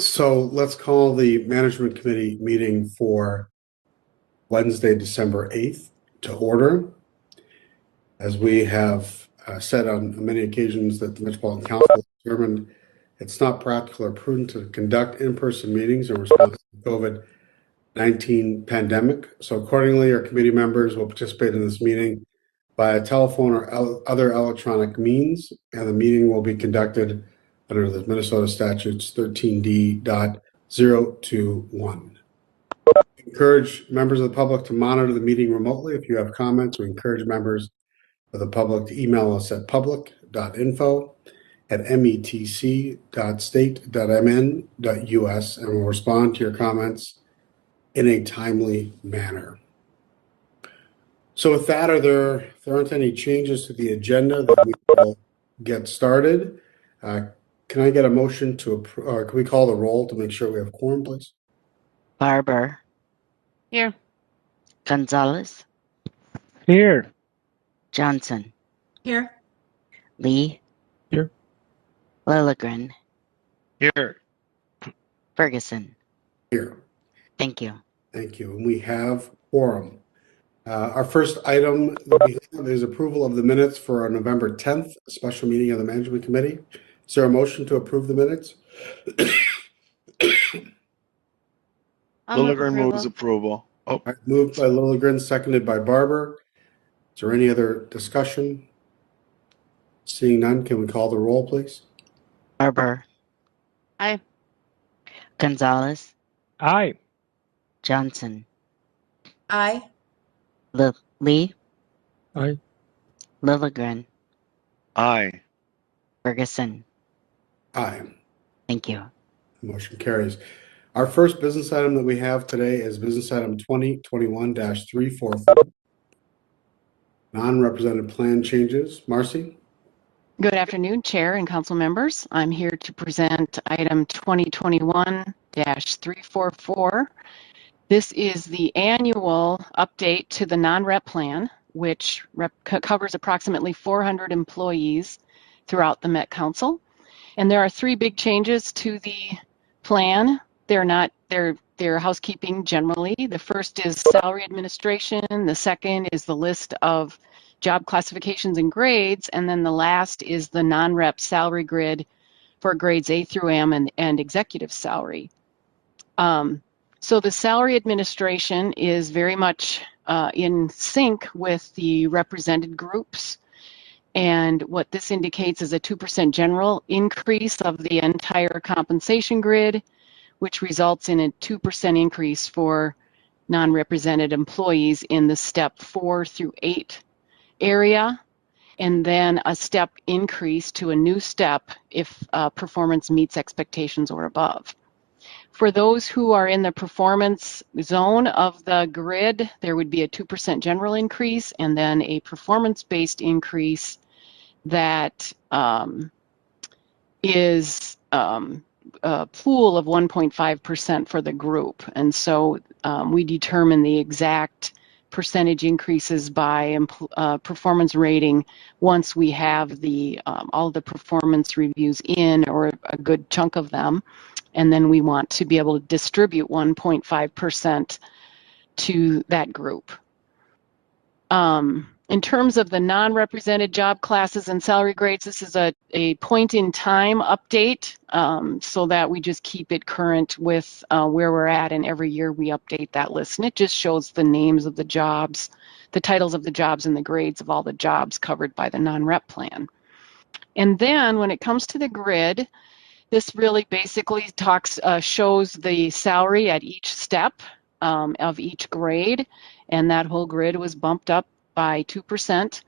So let's call the management committee meeting for Wednesday, December 8th to order. As we have said on many occasions that the Metropolitan Council determined it's not practical or prudent to conduct in-person meetings in response to the COVID-19 pandemic. So accordingly, our committee members will participate in this meeting via telephone or other electronic means, and the meeting will be conducted under the Minnesota statutes 13D.021. Encourage members of the public to monitor the meeting remotely. If you have comments, we encourage members of the public to email us at public.info@metc.state.mn.us, and we'll respond to your comments in a timely manner. So with that, there aren't any changes to the agenda, that we will get started. Can I get a motion to approve, or can we call the roll to make sure we have quorum, please? Barber. Here. Gonzalez. Here. Johnson. Here. Lee. Here. Lilligren. Here. Ferguson. Here. Thank you. Thank you. And we have quorum. Our first item that we have is approval of the minutes for our November 10th special meeting of the Management Committee. Is there a motion to approve the minutes? Lilligren moves approval. Oh, Moved by Lilligren, seconded by Barber. Is there any other discussion? Seeing none, can we call the roll, please? Barber. Aye. Gonzalez. aye. Johnson. Aye. Lee. Aye. Lilligren. Aye. Ferguson. Aye. Thank you. Motion carries. Our first business item that we have today is business item 2021-344. Non-represented plan changes. Marcy? Good afternoon, Chair and Council members. I'm here to present item 2021-344. This is the annual update to the non-rep plan, which covers approximately 400 employees throughout the Met Council. And there are three big changes to the plan. They're housekeeping generally. The first is salary administration. The second is the list of job classifications and grades. And then the last is the non-rep salary grid for grades A through M and executive salary. So the salary administration is very much in sync with the represented groups. And what this indicates is a 2% general increase of the entire compensation grid, which results in a 2% increase for non-represented employees in the step 4 through 8 area, and then a step increase to a new step if performance meets expectations or above. For those who are in the performance zone of the grid, there would be a 2% general increase and then a performance-based increase that is a pool of 1.5% for the group. And so we determine the exact percentage increases by performance rating once we have the all the performance reviews in, or a good chunk of them. And then we want to be able to distribute 1.5% to that group. In terms of the non-represented job classes and salary grades, this is a point in time update so that we just keep it current with where we're at, and every year we update that list. And it just shows the names of the jobs, the titles of the jobs, and the grades of all the jobs covered by the non-rep plan. And then when it comes to the grid, this really basically shows the salary at each step of each grade, and that whole grid was bumped up by 2%.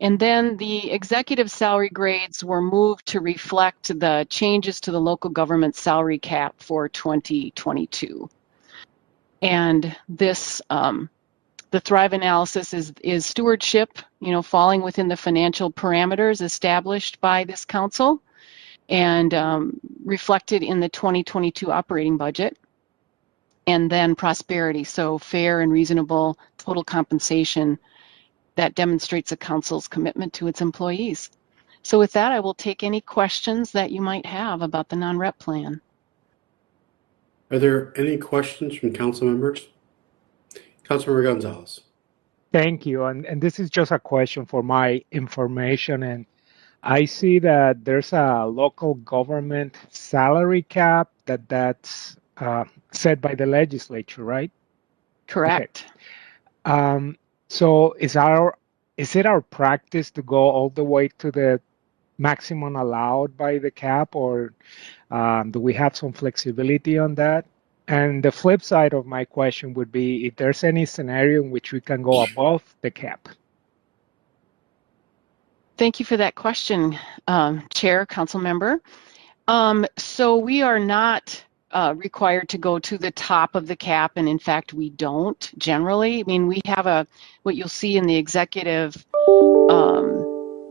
And then the executive salary grades were moved to reflect the changes to the local government salary cap for 2022. And this, the Thrive analysis is stewardship, falling within the financial parameters established by this council and reflected in the 2022 operating budget. And then prosperity, so fair and reasonable total compensation that demonstrates the council's commitment to its employees. So with that, I will take any questions that you might have about the non-rep plan. Are there any questions from council members? Councilmember Gonzalez. Thank you. And this is just a question for my information. And I see that there's a local government salary cap that's set by the legislature, right? Correct. Um, so is it our practice to go all the way to the maximum allowed by the cap, or do we have some flexibility on that? And the flip side of my question would be if there's any scenario in which we can go above the cap. Thank you for that question, Chair, Council Member. So we are not required to go to the top of the cap, and in fact, we don't generally. I mean, we have what you'll see in the executive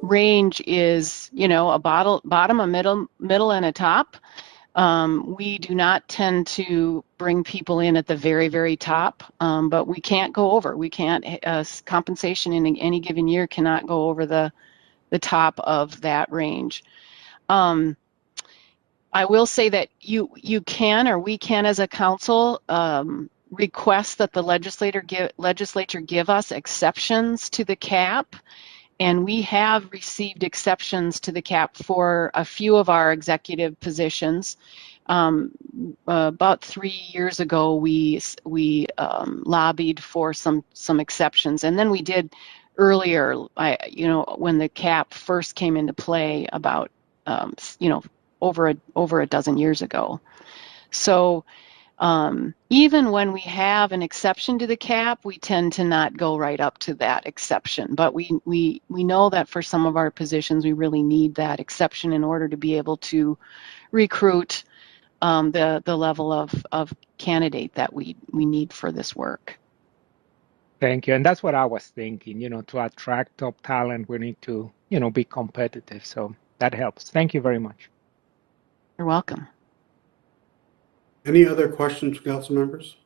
range is, a bottom, a middle, and a top. We do not tend to bring people in at the very, very top, but we can't go over. We can't, compensation in any given year cannot go over the top of that range. I will say that you can, or we can as a council, request that the legislature give us exceptions to the cap. And we have received exceptions to the cap for a few of our executive positions. About 3 years ago, we lobbied for some exceptions, and then we did earlier, when the cap first came into play about, over a dozen years ago. So even when we have an exception to the cap, we tend to not go right up to that exception. But we know that for some of our positions, we really need that exception in order to be able to recruit the level of candidate that we need for this work. Thank you. And that's what I was thinking, to attract top talent, we need to, be competitive. So that helps. Thank you very much. You're welcome. Any other questions from council members?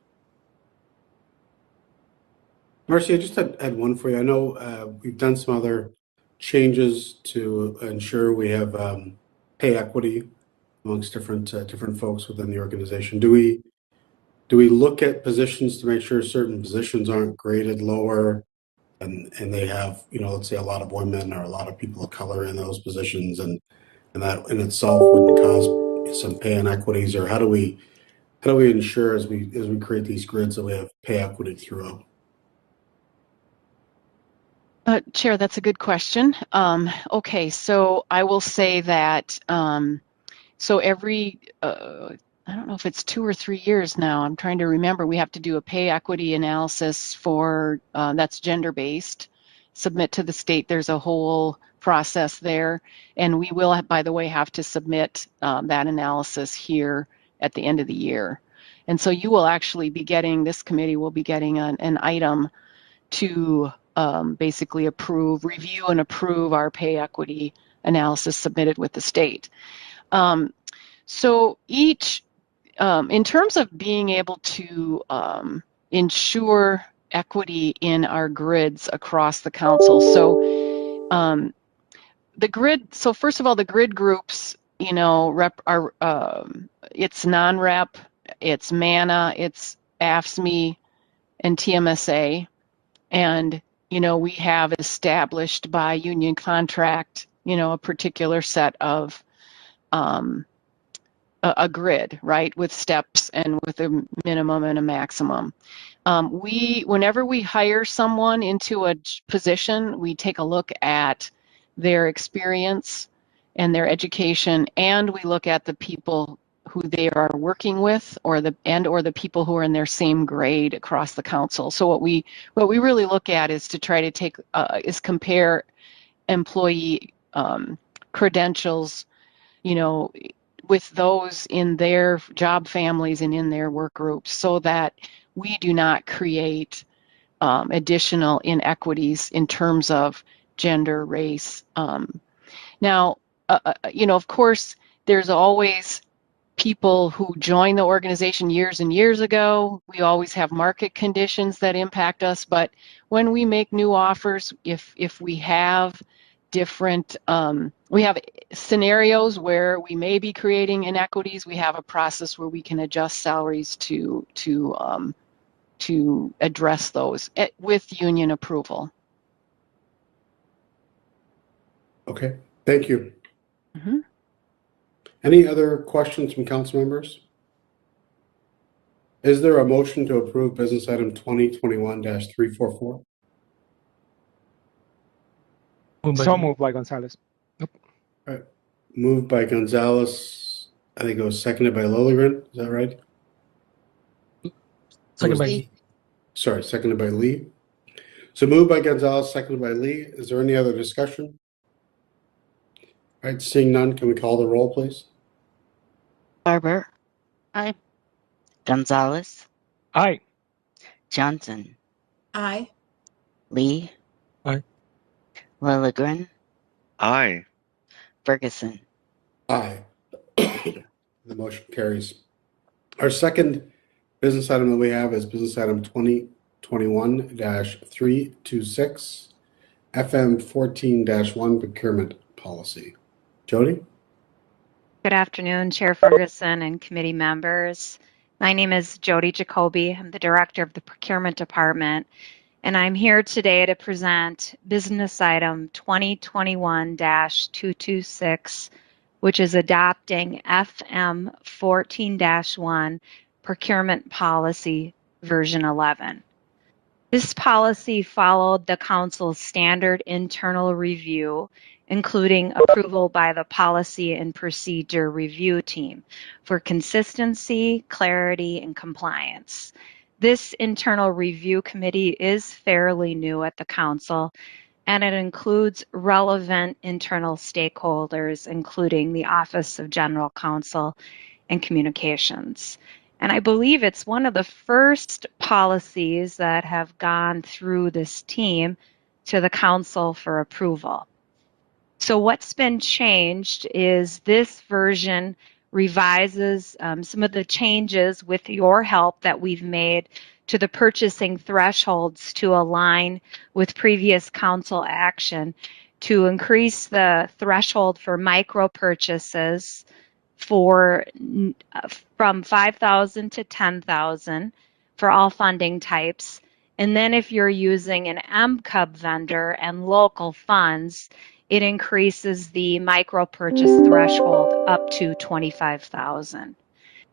Marcy, I just had one for you. I know we've done some other changes to ensure we have pay equity amongst different folks within the organization. Do we look at positions to make sure certain positions aren't graded lower and they have, let's say a lot of women or a lot of people of color in those positions, and that in itself wouldn't cause some pay inequities? Or how do we ensure as we create these grids that we have pay equity throughout? Chair, that's a good question. Okay, so I will say that so every I don't know if it's 2 or 3 years now, I'm trying to remember, we have to do a pay equity analysis for that's gender-based, submit to the state. There's a whole process there, and we will, by the way, have to submit that analysis here at the end of the year. And so you will actually be getting, this committee will be getting an item to basically review and approve our pay equity analysis submitted with the state. So each, in terms of being able to ensure equity in our grids across the council. So the grid, so first of all, the grid groups, it's non-rep, it's MANA, it's AFSCME, and TMSA. And, we have established by union contract, a particular set of a grid, right, with steps and with a minimum and a maximum. Whenever we hire someone into a position, we take a look at their experience and their education, and we look at the people who they are working with, or the people who are in their same grade across the council. So what we really look at is to try to compare employee credentials, with those in their job families and in their work groups, so that we do not create additional inequities in terms of gender, race. Now, of course, there's always people who join the organization years and years ago. We always have market conditions that impact us, but when we make new offers, if we have different, we have scenarios where we may be creating inequities. We have a process where we can adjust salaries to address those with union approval. Okay, thank you. Mhm. Any other questions from council members? Is there a motion to approve business item 2021-344? So moved by Gonzalez. Moved by Gonzalez. I think it was seconded by Lilligren. Is that right? Second by Lee. Sorry, seconded by Lee. So moved by Gonzalez, seconded by Lee. Is there any other discussion? All right, seeing none, can we call the roll, please? Barber, Aye. Gonzalez, Aye. Johnson, Aye. Lee. Aye. Lilligren, Aye. Ferguson. Aye. The motion carries. Our second business item that we have is business item 2021-326, FM 14-1 procurement policy. Jody? Good afternoon, Chair Ferguson and committee members. My name is Jody Jacoby. I'm the director of the procurement department, and I'm here today to present business item 2021-226, which is adopting FM 14-1 procurement policy version 11. This policy followed the council's standard internal review, including approval by the Policy and Procedure Review Team for consistency, clarity, and compliance. This internal review committee is fairly new at the council, and it includes relevant internal stakeholders, including the Office of General Counsel and Communications. And I believe it's one of the first policies that have gone through this team to the council for approval. So what's been changed is this version revises some of the changes with your help that we've made to the purchasing thresholds to align with previous council action to increase the threshold for micro purchases for from 5,000 to 10,000 for all funding types. And then if you're using an MCUB vendor and local funds, it increases the micro purchase threshold up to 25,000.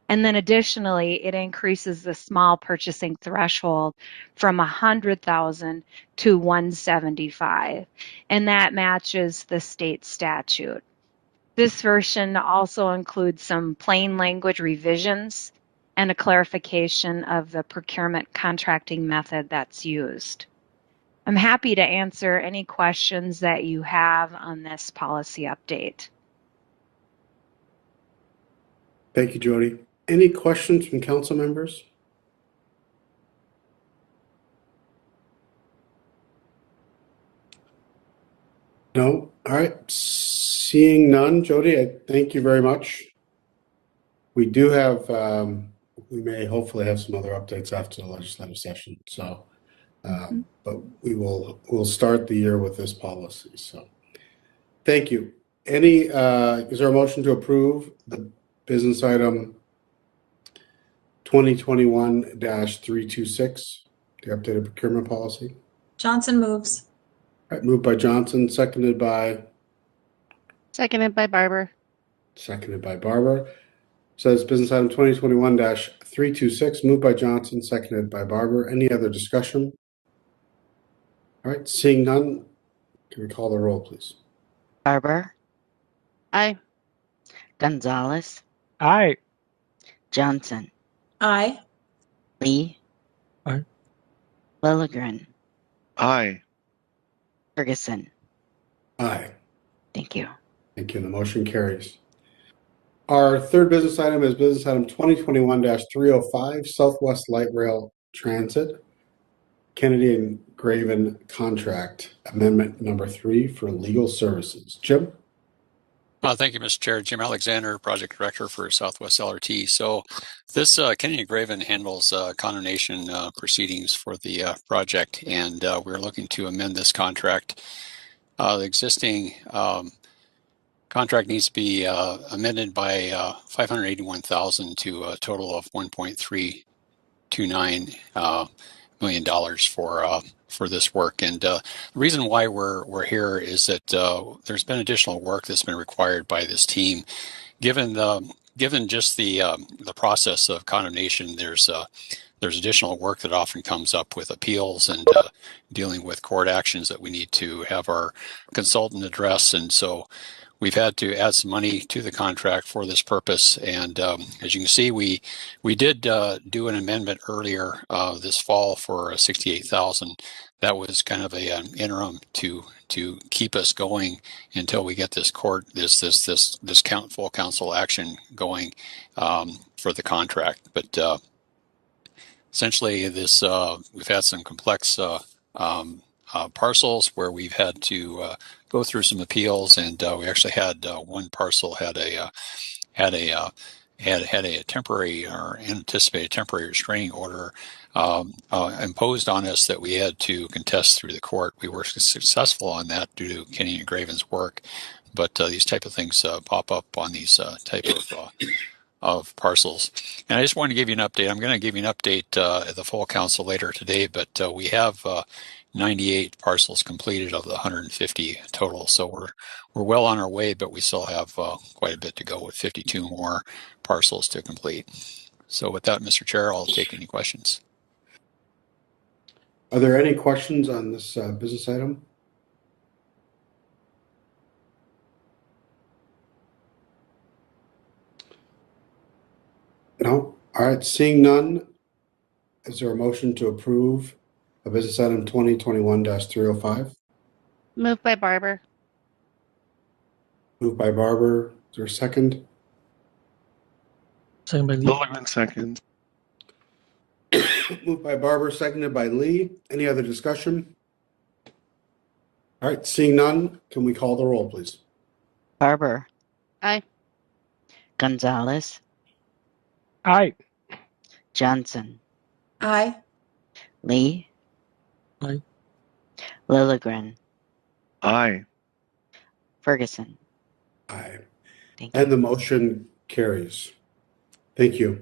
And then additionally, it increases the small purchasing threshold from 100,000 to 175. And that matches the state statute. This version also includes some plain language revisions and a clarification of the procurement contracting method that's used. I'm happy to answer any questions that you have on this policy update. Thank you, Jody. Any questions from council members? No? All right. Seeing none, Jody, I thank you very much. We do have, we may hopefully have some other updates after the legislative session. So, but we'll start the year with this policy. So thank you. Is there a motion to approve the business item 2021-326, the updated procurement policy? Johnson moves. All right, moved by Johnson, seconded by Barber. Seconded by Barber. Says business item 2021-326, moved by Johnson, seconded by Barber. Any other discussion? All right, seeing none, can we call the roll, please? Barber, Aye. Gonzalez, Aye. Johnson, Aye. Lee. Aye. Lilligren, Aye. Ferguson. Aye. Thank you. Thank you. The motion carries. Our third business item is business item 2021-305, Southwest Light Rail Transit, Kennedy and Graven Contract, Amendment number 3 for legal services. Jim? Thank you, Mr. Chair. Jim Alexander, Project Director for Southwest LRT. So this Kennedy and Graven handles condemnation proceedings for the project, and we're looking to amend this contract The existing contract needs to be amended by $581,000 to a total of $1.329 million for this work. And the reason why we're here is that there's been additional work that's been required by this team, given just the process of condemnation. There's additional work that often comes up with appeals and dealing with court actions that we need to have our consultant address. And so we've had to add some money to the contract for this purpose. And as you can see, we did do an amendment earlier this fall for $68,000. That was kind of an interim to keep us going until we get this full council action going for the contract. But essentially, we've had some complex parcels where we've had to go through some appeals, and we actually had one parcel had a temporary or anticipated temporary restraining order imposed on us that we had to contest through the court. We were successful on that due to Kenny and Graven's work, but these type of things pop up on these type of parcels. And I just wanted to give you an update. I'm going to give you an update at the full council later today, but we have 98 parcels completed of the 150 total. So we're well on our way, but we still have quite a bit to go with 52 more parcels to complete. So with that, Mr. Chair, I'll take any questions. Are there any questions on this business item? No? All right, seeing none, is there a motion to approve a business item 2021-305? Moved by Barber. Moved by Barber. Is there a second? Second by Lee. Lilligren, second. Moved by Barber, seconded by Lee. Any other discussion? All right, seeing none, can we call the roll, please? Barber, Aye. Gonzalez, Aye. Johnson, Aye. Lee. Aye. Lilligren, Aye. Ferguson. Aye. Thank you. And the motion carries. Thank you.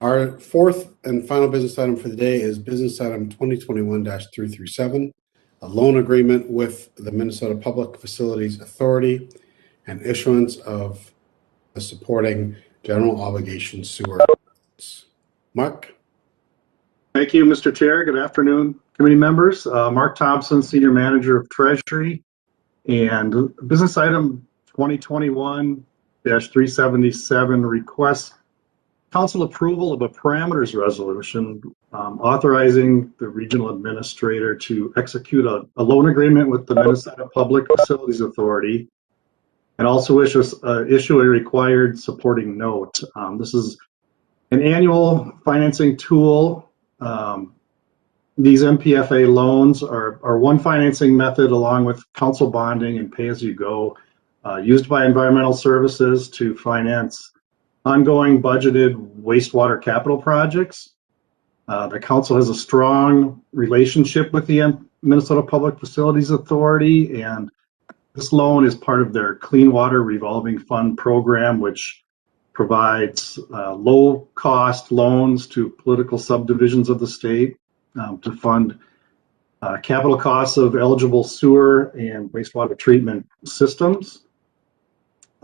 Our fourth and final business item for the day is business item 2021-337, a loan agreement with the Minnesota Public Facilities Authority and issuance of the supporting general obligation sewer. Mark? Thank you, Mr. Chair. Good afternoon, committee members. Mark Thompson, Senior Manager of Treasury, and business item 2021-377 requests council approval of a parameters resolution authorizing the regional administrator to execute a loan agreement with the Minnesota Public Facilities Authority and also issue a required supporting note. This is an annual financing tool. These MPFA loans are one financing method along with council bonding and pay-as-you-go used by environmental services to finance ongoing budgeted wastewater capital projects. The council has a strong relationship with the Minnesota Public Facilities Authority, and this loan is part of their Clean Water Revolving Fund program, which provides low-cost loans to political subdivisions of the state to fund capital costs of eligible sewer and wastewater treatment systems.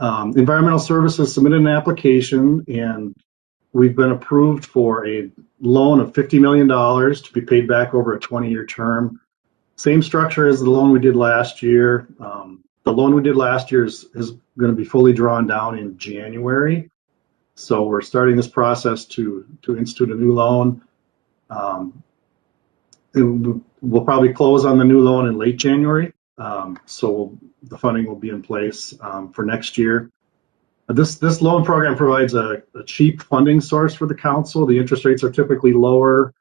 Environmental Services submitted an application, and we've been approved for a loan of $50 million to be paid back over a 20-year term. Same structure as the loan we did last year. The loan we did last year is going to be fully drawn down in January. So we're starting this process to institute a new loan. We'll probably close on the new loan in late January. So the funding will be in place for next year. This loan program provides a cheap funding source for the council. The interest rates are typically lower,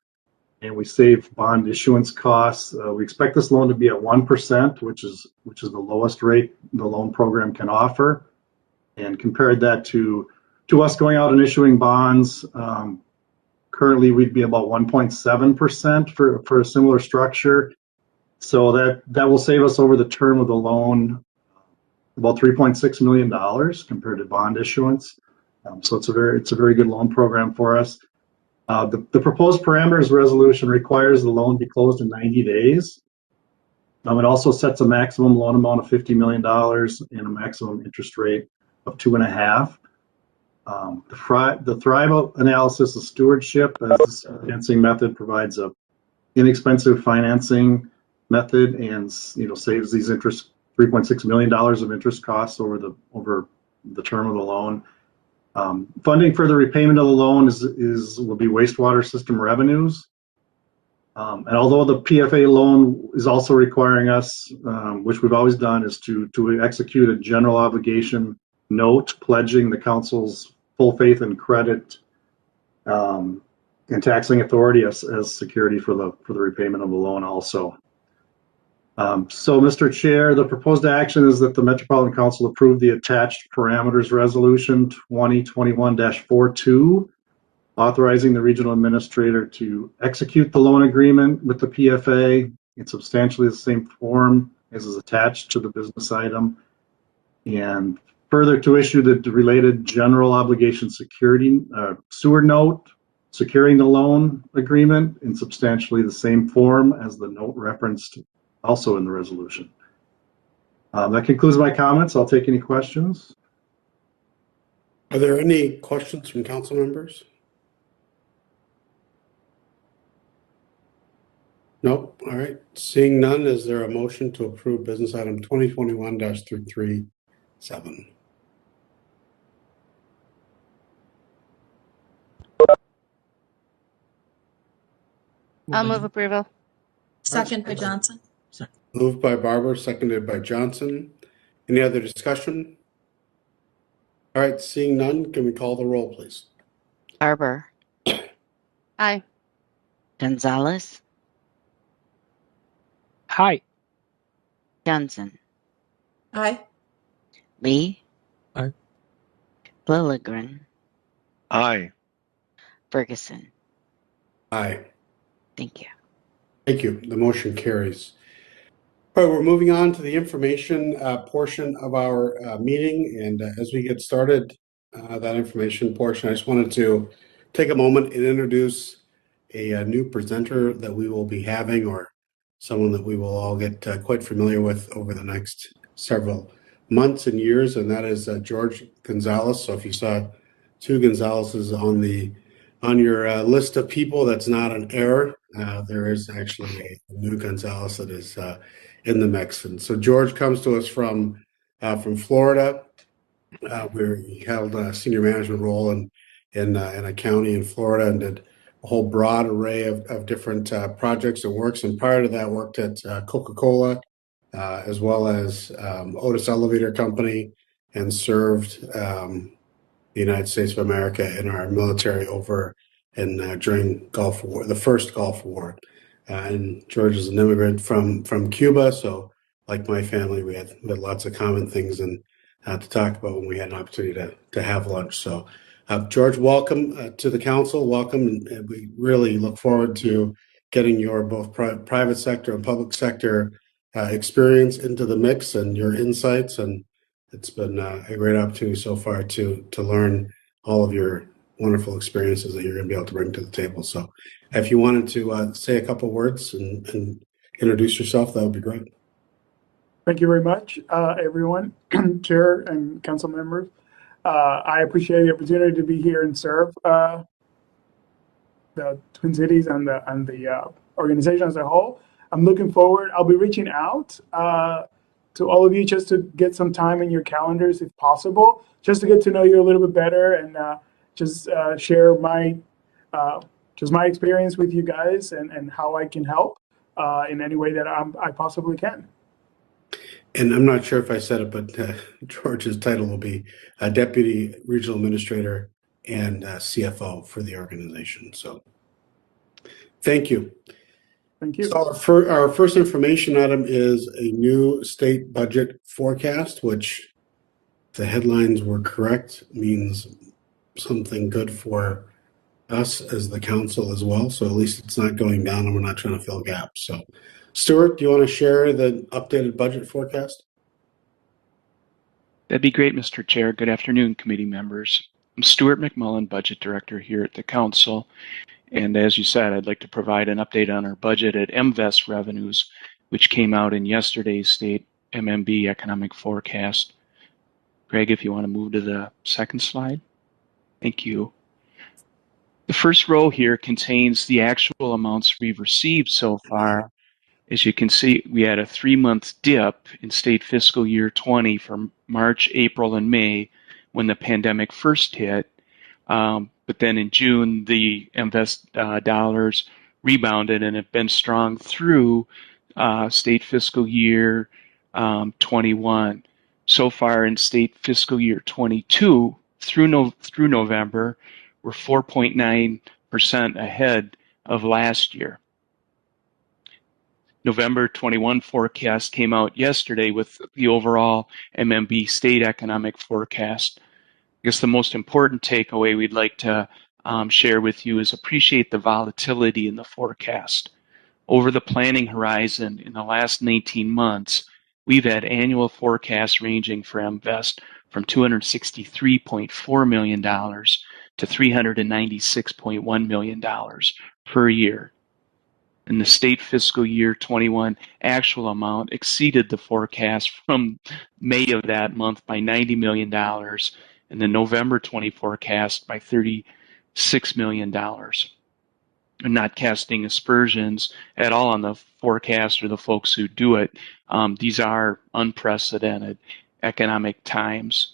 and we save bond issuance costs. We expect this loan to be at 1%, which is the lowest rate the loan program can offer. And compared that to us going out and issuing bonds, currently we'd be about 1.7% for a similar structure. So that will save us over the term of the loan about $3.6 million compared to bond issuance. So it's a very good loan program for us. The proposed parameters resolution requires the loan be closed in 90 days. It also sets a maximum loan amount of $50 million and a maximum interest rate of 2.5%. The Thrive analysis of stewardship as this financing method provides a inexpensive financing method and saves these $3.6 million of interest costs over the term of the loan. Funding for the repayment of the loan will be wastewater system revenues. And although the PFA loan is also requiring us, which we've always done, is to execute a general obligation note pledging the council's full faith and credit and taxing authority as security for the repayment of the loan also. So, Mr. Chair, the proposed action is that the Metropolitan Council approve the attached parameters resolution 2021-42, authorizing the regional administrator to execute the loan agreement with the PFA in substantially the same form as is attached to the business item, and further to issue the related general obligation security sewer note securing the loan agreement in substantially the same form as the note referenced also in the resolution. That concludes my comments. I'll take any questions. Are there any questions from council members? Nope. All right. Seeing none, is there a motion to approve business item 2021-337? I'll move approval. Second by Johnson. Moved by Barber, seconded by Johnson. Any other discussion? All right, seeing none, can we call the roll, please? Barber, Aye. Gonzalez, Hi. Johnson, Aye. Lee. Aye. Lilligren, Aye. Ferguson. Aye. Thank you. Thank you. The motion carries. All right, we're moving on to the information portion of our meeting. And as we get started, that information portion, I just wanted to take a moment and introduce a new presenter that we will be having, or someone that we will all get quite familiar with over the next several months and years, and that is George Gonzalez. So if you saw two Gonzalez's on your list of people, that's not an error. There is actually a new Gonzalez that is in the mix. And so George comes to us from Florida, where he held a senior management role in a county in Florida and did a whole broad array of different projects and works. And prior to that, worked at Coca-Cola, as well as Otis Elevator Company, and served the United States of America in our military over during Gulf War, the first Gulf War. And George is an immigrant from Cuba, so like my family, we had lots of common things and to talk about when we had an opportunity to have lunch. So, George, welcome to the council. Welcome, and we really look forward to getting your both private sector and public sector experience into the mix and your insights. And it's been a great opportunity so far to learn all of your wonderful experiences that you're going to be able to bring to the table. So if you wanted to say a couple words and introduce yourself, that would be great. Thank you very much, everyone, Chair and council members. I appreciate the opportunity to be here and serve the Twin Cities and the organization as a whole. I'm looking forward. I'll be reaching out to all of you just to get some time in your calendars, if possible, just to get to know you a little bit better and just share my experience with you guys and how I can help in any way that I possibly can. And I'm not sure if I said it, but George's title will be Deputy Regional Administrator and CFO for the organization. So thank you. Thank you. So our first information item is a new state budget forecast, which, if the headlines were correct, means something good for us as the council as well. So at least it's not going down and we're not trying to fill gaps. So Stuart, do you want to share the updated budget forecast? That'd be great, Mr. Chair. Good afternoon, committee members. I'm Stuart McMullen, Budget Director here at the Council. And as you said, I'd like to provide an update on our budget at MVES revenues, which came out in yesterday's state MMB economic forecast. Greg, if you want to move to the second slide. Thank you. The first row here contains the actual amounts we've received so far. As you can see, we had a 3-month dip in state fiscal year 20 from March, April, and May when the pandemic first hit. But then in June, the invest dollars rebounded and have been strong through state fiscal year 21. So far in state fiscal year 22 through November, we're 4.9% ahead of last year. November 21 forecast came out yesterday with the overall MMB state economic forecast. I guess the most important takeaway we'd like to share with you is appreciate the volatility in the forecast. Over the planning horizon in the last 19 months, we've had annual forecasts ranging for MVEST from $263.4 million to $396.1 million per year. And the state fiscal year 21 actual amount exceeded the forecast from May of that month by $90 million and the November 20 forecast by $36 million. I'm not casting aspersions at all on the forecast or the folks who do it. These are unprecedented economic times.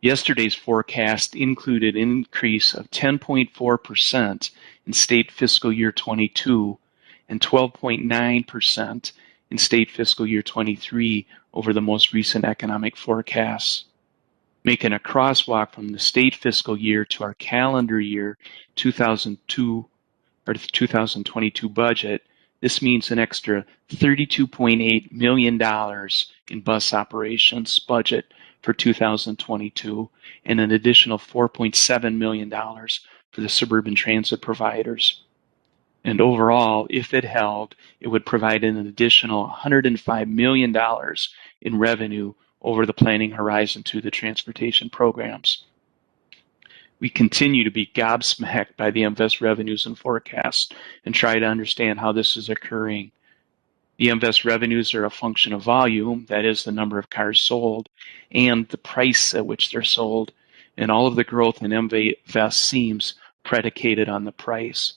Yesterday's forecast included an increase of 10.4% in state fiscal year 22 and 12.9% in state fiscal year 23 over the most recent economic forecasts. Making a crosswalk from the state fiscal year to our calendar year 2022 budget, this means an extra $32.8 million in bus operations budget for 2022 and an additional $4.7 million for the suburban transit providers. And overall, if it held, it would provide an additional $105 million in revenue over the planning horizon to the transportation programs. We continue to be gobsmacked by the MVEST revenues and forecasts and try to understand how this is occurring. The MVEST revenues are a function of volume, that is the number of cars sold, and the price at which they're sold. And all of the growth in MVEST seems predicated on the price.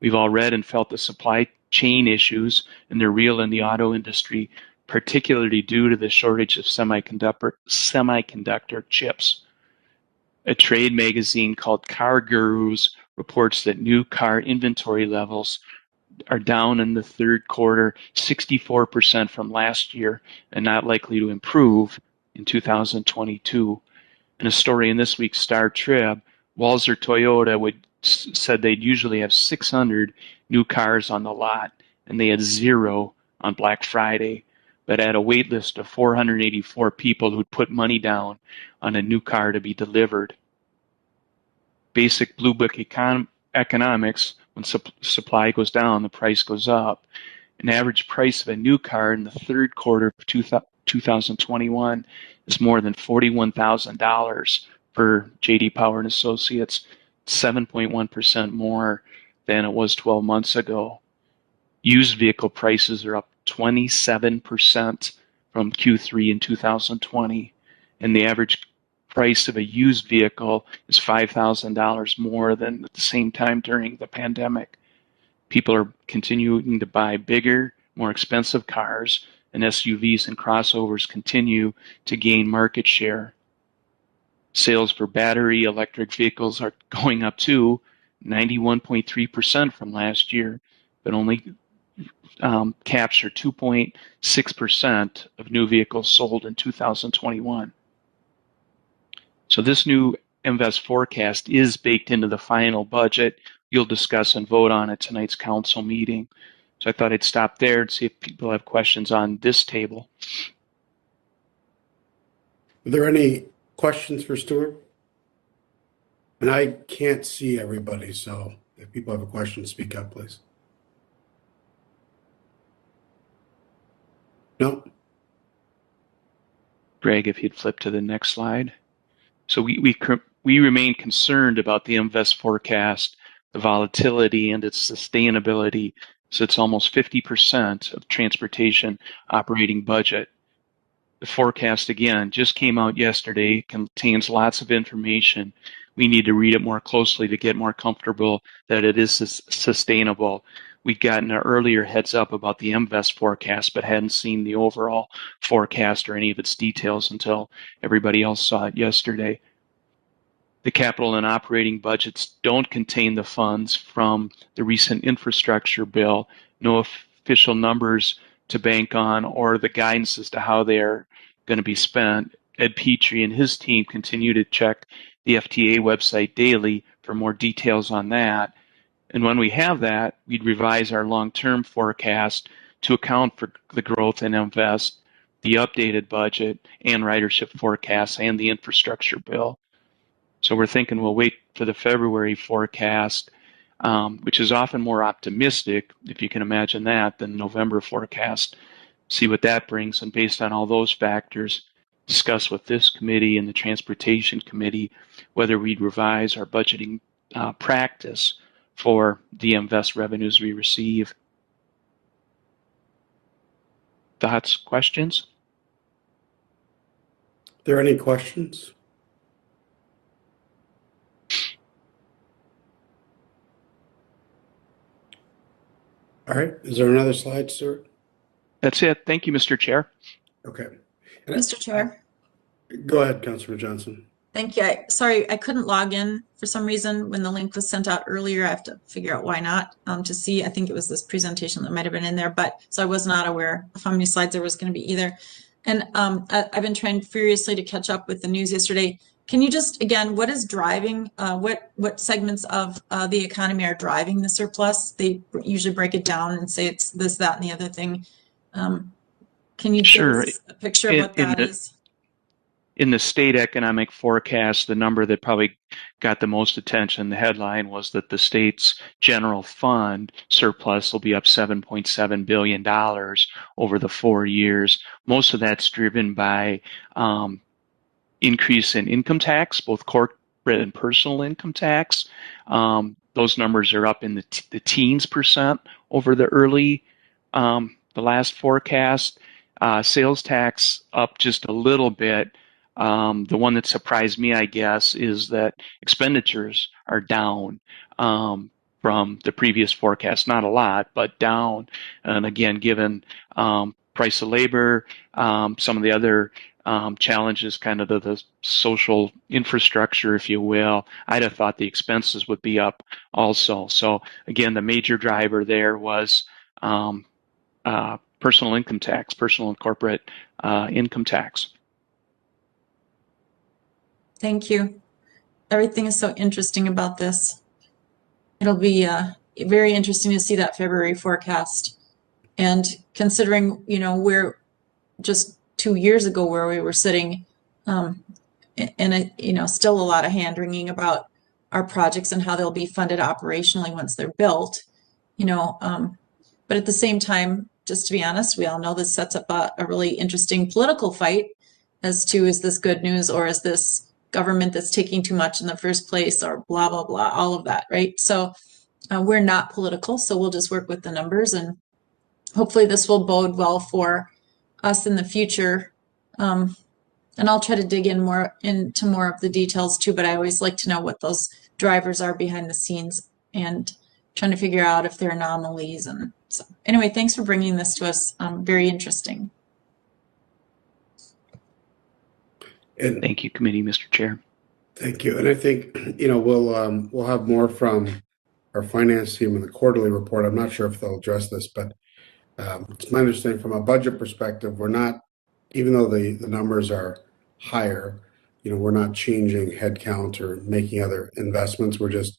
We've all read and felt the supply chain issues, and they're real in the auto industry, particularly due to the shortage of semiconductor chips. A trade magazine called Car Gurus reports that new car inventory levels are down in the third quarter 64% from last year and not likely to improve in 2022. In a story in this week's Star Trib, Walzer Toyota said they'd usually have 600 new cars on the lot, and they had 0 on Black Friday, but had a wait list of 484 people who'd put money down on a new car to be delivered. Basic Blue Book economics, when supply goes down, the price goes up. An average price of a new car in the third quarter of 2021 is more than $41,000 for J.D. Power and Associates, 7.1% more than it was 12 months ago. Used vehicle prices are up 27% from Q3 in 2020, and the average price of a used vehicle is $5,000 more than at the same time during the pandemic. People are continuing to buy bigger, more expensive cars, and SUVs and crossovers continue to gain market share. Sales for battery electric vehicles are going up too, 91.3% from last year, but only capture 2.6% of new vehicles sold in 2021. So this new MVEST forecast is baked into the final budget. You'll discuss and vote on at tonight's council meeting. So I thought I'd stop there and see if people have questions on this table. Are there any questions for Stuart? And I can't see everybody, so if people have a question, speak up, please. No. Greg, if you'd flip to the next slide. So we remain concerned about the invest forecast, the volatility, and its sustainability. So it's almost 50% of transportation operating budget. The forecast, again, just came out yesterday, contains lots of information. We need to read it more closely to get more comfortable that it is sustainable. We'd gotten an earlier heads up about the MVEST forecast, but hadn't seen the overall forecast or any of its details until everybody else saw it yesterday. The capital and operating budgets don't contain the funds from the recent infrastructure bill. No official numbers to bank on or the guidance as to how they're going to be spent. Ed Petrie and his team continue to check the FTA website daily for more details on that. And when we have that, we'd revise our long-term forecast to account for the growth in Invest, the updated budget and ridership forecasts, and the infrastructure bill. So we're thinking we'll wait for the February forecast, which is often more optimistic, if you can imagine that, than November forecast. See what that brings, and based on all those factors, discuss with this committee and the Transportation Committee whether we'd revise our budgeting practice for the invest revenues we receive. Thoughts, questions? Are there any questions? All right. Is there another slide, Stuart? That's it. Thank you, Mr. Chair. Okay. Mr. Chair, Go ahead, Councilor Johnson. thank you. Sorry, I couldn't log in for some reason when the link was sent out earlier. I have to figure out why not to see. I think it was this presentation that might have been in there, but so I was not aware of how many slides there was going to be either. And I've been trying furiously to catch up with the news yesterday. Can you just, again, what is driving, what segments of the economy are driving the surplus? They usually break it down and say it's this, that, and the other thing. Can you give us a picture of what that is? In the state economic forecast, the number that probably got the most attention, the headline was that the state's general fund surplus will be up $7.7 billion over the 4 years. Most of that's driven by increase in income tax, both corporate and personal income tax. Those numbers are up in the teens percent over the last forecast. Sales tax up just a little bit. The one that surprised me, I guess, is that expenditures are down from the previous forecast. Not a lot, but down. And again, given price of labor, some of the other challenges, kind of the social infrastructure, if you will, I'd have thought the expenses would be up also. So again, the major driver there was personal income tax, personal and corporate income tax. Thank you. Everything is so interesting about this. It'll be very interesting to see that February forecast. And considering, we're just 2 years ago where we were sitting, and still a lot of hand wringing about our projects and how they'll be funded operationally once they're built, but at the same time, just to be honest, we all know this sets up a really interesting political fight as to, is this good news or is this government that's taking too much in the first place, or blah, blah, blah, all of that, right? So we're not political, so we'll just work with the numbers, and hopefully this will bode well for us in the future. And I'll try to dig into more of the details too, but I always like to know what those drivers are behind the scenes and trying to figure out if they're anomalies. And so anyway, thanks for bringing this to us. Very interesting. And thank you, committee, Mr. Chair. Thank you. And I think, we'll have more from our finance team in the quarterly report. I'm not sure if they'll address this, but it's my understanding from a budget perspective, we're not, even though the numbers are higher, we're not changing headcount or making other investments. We're going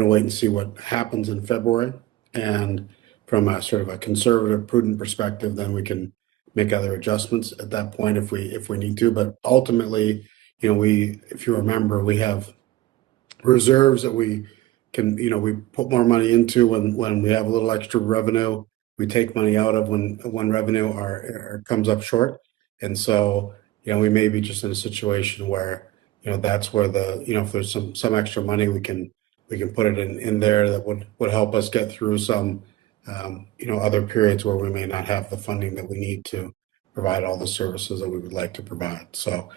to wait and see what happens in February. And from a sort of a conservative, prudent perspective, then we can make other adjustments at that point if we need to. But ultimately, if you remember, we have reserves that we can, we put more money into when we have a little extra revenue. we take money out of when revenue comes up short. And so, we may be just in a situation where, that's where if there's some extra money, we can put it in there that would help us get through some, other periods where we may not have the funding that we need to provide all the services that we would like to provide. So,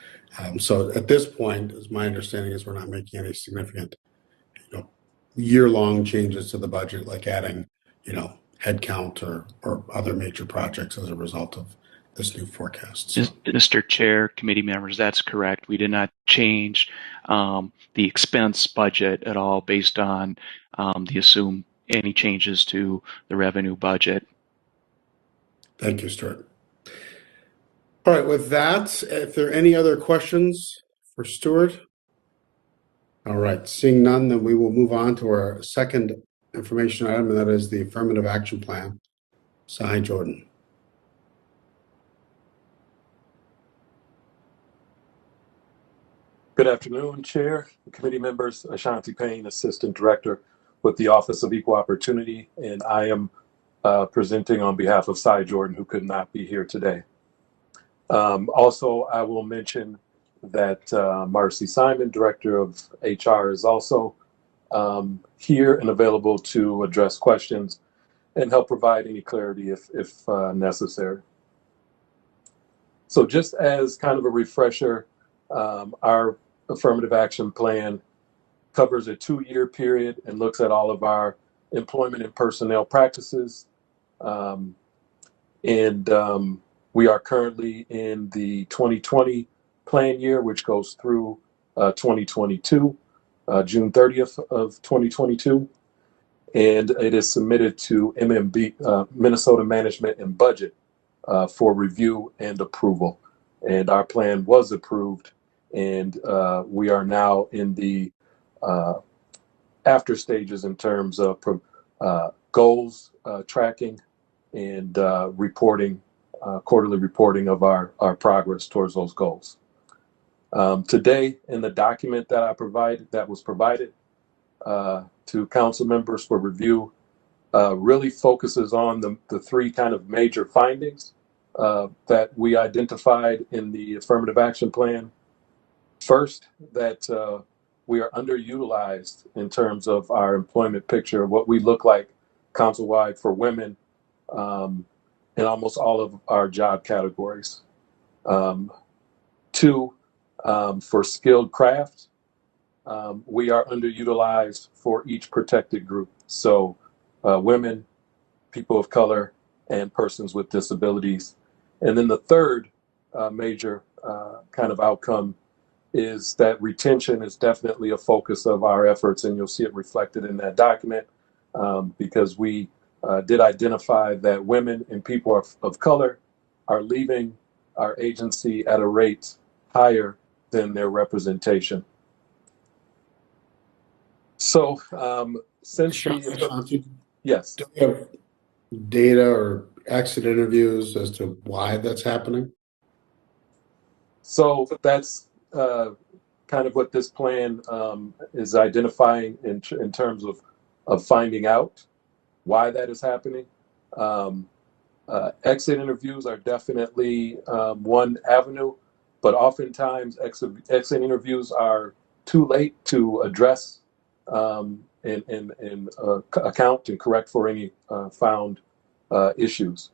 so at this point, as my understanding is, we're not making any significant, year-long changes to the budget, like adding, headcount or other major projects as a result of this new forecast. So. Mr. Chair, committee members, that's correct. We did not change the expense budget at all based on the assumed any changes to the revenue budget. Thank you, Stuart. All right, with that, if there are any other questions for Stuart? All right, seeing none, then we will move on to our second information item, and that is the affirmative action plan. Hi, Jordan. Good afternoon, Chair, committee members. Ashanti Payne, Assistant Director with the Office of Equal Opportunity, and I am presenting on behalf of Cy Jordan, who could not be here today. Also, I will mention that Marcy Simon, Director of HR, is also here and available to address questions and help provide any clarity if necessary. So just as kind of a refresher, our affirmative action plan covers a 2-year period and looks at all of our employment and personnel practices. We are currently in the 2020 plan year, which goes through 2022, June 30th of 2022. And it is submitted to MMB, Minnesota Management and Budget, for review and approval. And our plan was approved, and we are now in the after stages in terms of goals tracking and reporting, quarterly reporting of our progress towards those goals. Today, in the document that was provided to council members for review, really focuses on the 3 kind of major findings that we identified in the affirmative action plan. First, that we are underutilized in terms of our employment picture, what we look like council-wide for women in almost all of our job categories. 2, for skilled crafts, we are underutilized for each protected group. So women, people of color, and persons with disabilities. And then the third major kind of outcome is that retention is definitely a focus of our efforts, and you'll see it reflected in that document because we did identify that women and people of color are leaving our agency at a rate higher than their representation. So since yes, do we have data or exit interviews as to why that's happening? So that's kind of what this plan is identifying in terms of finding out why that is happening. Exit interviews are definitely one avenue, but oftentimes exit interviews are too late to address and account and correct for any found issues.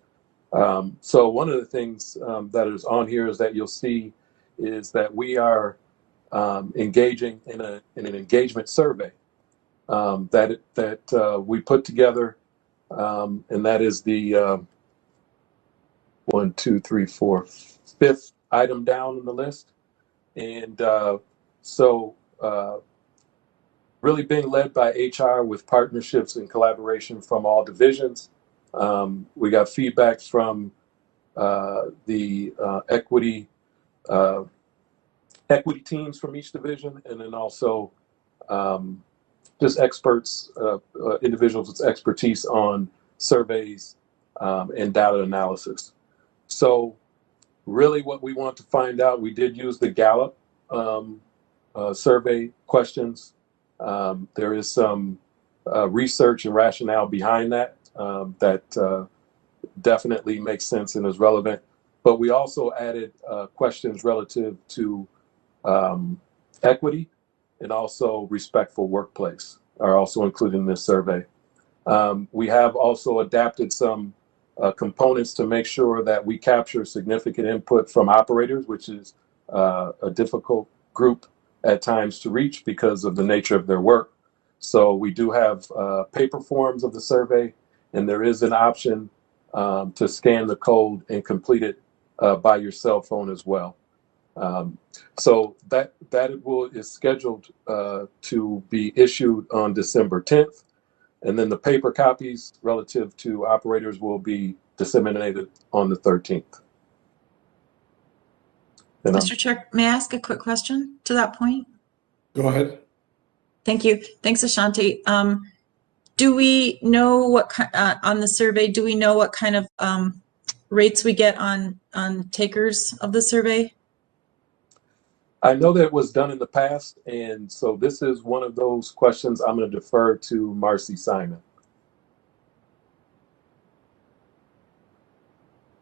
So one of the things that is on here is that you'll see is that we are engaging in an engagement survey that we put together, and that is the 5th item down in the list. And so really being led by HR with partnerships and collaboration from all divisions. We got feedback from the equity teams from each division, and then also just experts, individuals with expertise on surveys and data analysis. So really what we want to find out, we did use the Gallup survey questions. There is some research and rationale behind that that definitely makes sense and is relevant. But we also added questions relative to equity and also respectful workplace are also included in this survey. We have also adapted some components to make sure that we capture significant input from operators, which is a difficult group at times to reach because of the nature of their work. So we do have paper forms of the survey, and there is an option to scan the code and complete it by your cell phone as well. So that is scheduled to be issued on December 10th. And then the paper copies relative to operators will be disseminated on the 13th. And Mr. Chair, may I ask a quick question to that point? Go ahead. Thank you. Thanks, Ashanti. Do we know what on the survey? Do we know what kind of rates we get on takers of the survey? I know that it was done in the past, and so this is one of those questions I'm going to defer to Marcy Simon.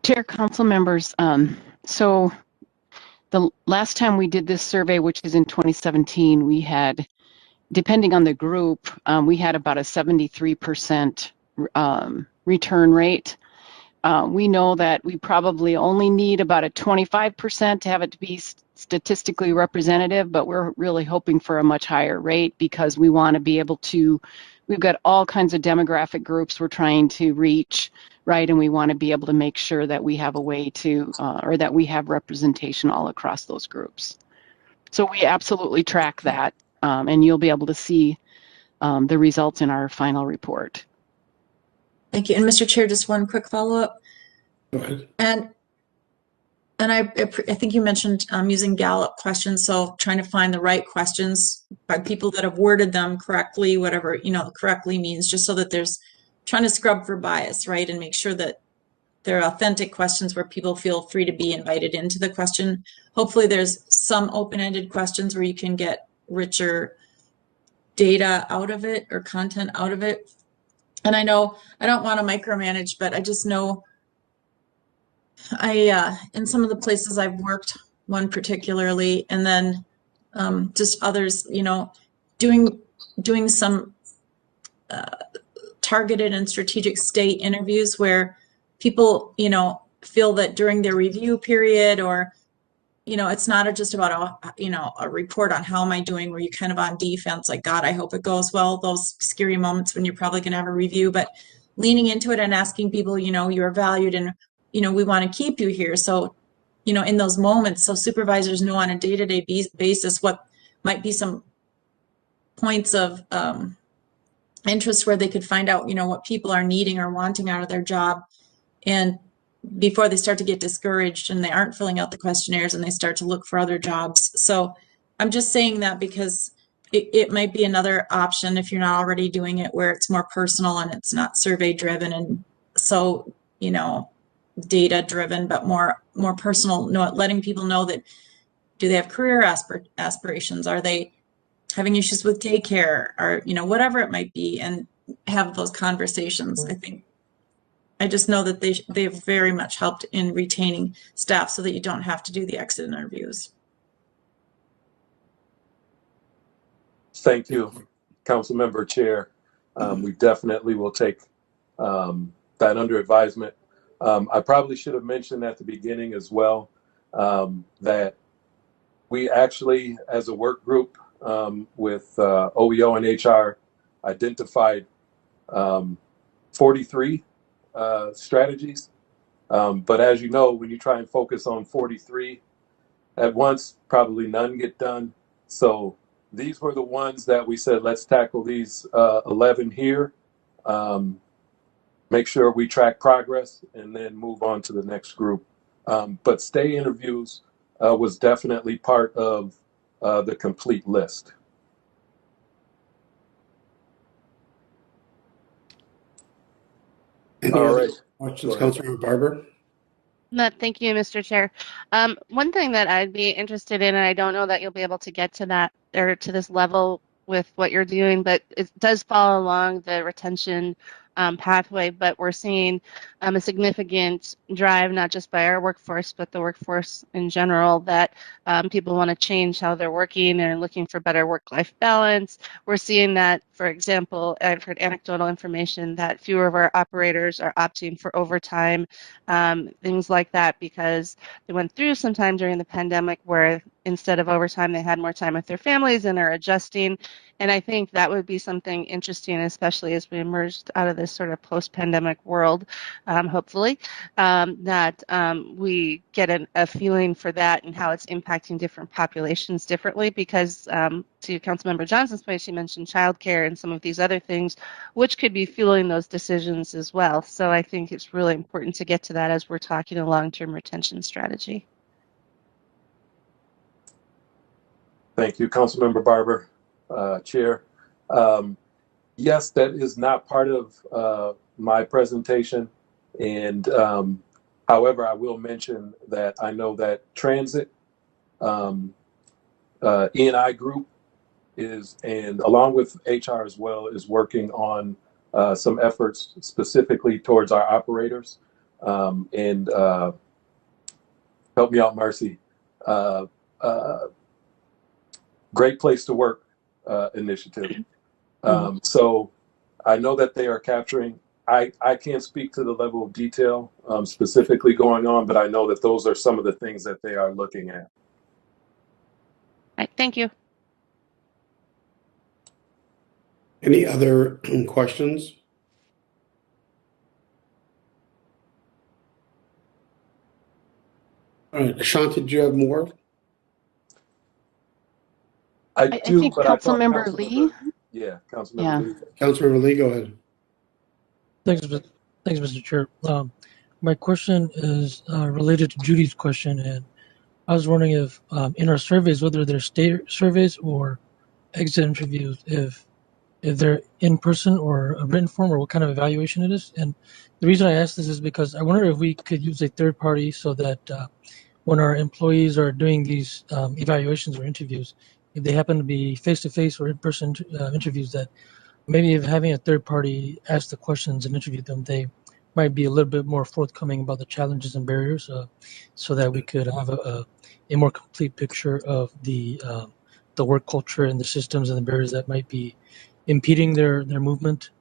Chair, council members, so the last time we did this survey, which is in 2017, we had, depending on the group, we had about a 73% return rate. We know that we probably only need about a 25% to have it to be statistically representative, but we're really hoping for a much higher rate because we want to be able to, we've got all kinds of demographic groups we're trying to reach, right? And we want to be able to make sure that we have a way to, or that we have representation all across those groups. So we absolutely track that, and you'll be able to see the results in our final report. Thank you. And Mr. Chair, just one quick follow-up. Go ahead. And I think you mentioned using Gallup questions, so trying to find the right questions by people that have worded them correctly, whatever correctly means, just so that there's trying to scrub for bias, right, and make sure that they're authentic questions where people feel free to be invited into the question. Hopefully, there's some open-ended questions where you can get richer data out of it or content out of it. And I know I don't want to micromanage, but I just know in some of the places I've worked, one particularly, and then just others, doing some targeted and strategic state interviews where people, feel that during their review period or, it's not just about a report on how am I doing where you're kind of on defense, like, God, I hope it goes well, those scary moments when you're probably going to have a review, but leaning into it and asking people, you're valued and we want to keep you here. So, in those moments, so supervisors know on a day-to-day basis what might be some points of interest where they could find out, what people are needing or wanting out of their job. And before they start to get discouraged and they aren't filling out the questionnaires and they start to look for other jobs. So I'm just saying that because it might be another option if you're not already doing it where it's more personal and it's not survey driven and so, data driven, but more personal, letting people know that do they have career aspirations? Are they having issues with daycare or, whatever it might be, and have those conversations. I just know that they've very much helped in retaining staff so that you don't have to do the exit interviews. Thank you, Councilmember Chair. We definitely will take that under advisement. I probably should have mentioned at the beginning as well that we actually, as a work group with OEO and HR, identified 43 strategies. But as you know, when you try and focus on 43 at once, probably none get done. So these were the ones that we said, let's tackle these 11 here. Make sure we track progress and then move on to the next group. But stay interviews was definitely part of the complete list. Any other questions, Councilmember Barber? No, thank you, Mr. Chair. One thing that I'd be interested in, and I don't know that you'll be able to get to that or to this level with what you're doing, but it does follow along the retention pathway, but we're seeing a significant drive, not just by our workforce, but the workforce in general, that people want to change how they're working and looking for better work-life balance. We're seeing that, for example, I've heard anecdotal information that fewer of our operators are opting for overtime, things like that, because they went through some time during the pandemic where instead of overtime, they had more time with their families and are adjusting. And I think that would be something interesting, especially as we emerged out of this sort of post-pandemic world, hopefully, that we get a feeling for that and how it's impacting different populations differently. Because to Councilmember Johnson's point, she mentioned childcare and some of these other things, which could be fueling those decisions as well. So I think it's really important to get to that as we're talking a long-term retention strategy. Thank you, Councilmember Barber, Chair. Yes, that is not part of my presentation. And however, I will mention that I know that Transit, E&I Group is, and along with HR as well, is working on some efforts specifically towards our operators. And help me out, Marcy. Great Place to Work initiative. So I know that they are capturing, I can't speak to the level of detail specifically going on, but I know that those are some of the things that they are looking at. All right, thank you. Any other questions? All right, Ashanti, did you have more? I think but I thought Councilmember Lee. Yeah, Councilmember Lee. Councilmember Lee, go ahead. Thanks, Mr. Chair. My question is related to Judy's question, and I was wondering if in our surveys, whether they're state surveys or exit interviews, if they're in person or a written form, or what kind of evaluation it is. And the reason I ask this is because I wonder if we could use a third party so that when our employees are doing these evaluations or interviews, if they happen to be face-to-face or in-person interviews, that maybe if having a third party ask the questions and interview them, they might be a little bit more forthcoming about the challenges and barriers, so that we could have a more complete picture of the work culture and the systems and the barriers that might be impeding their movement.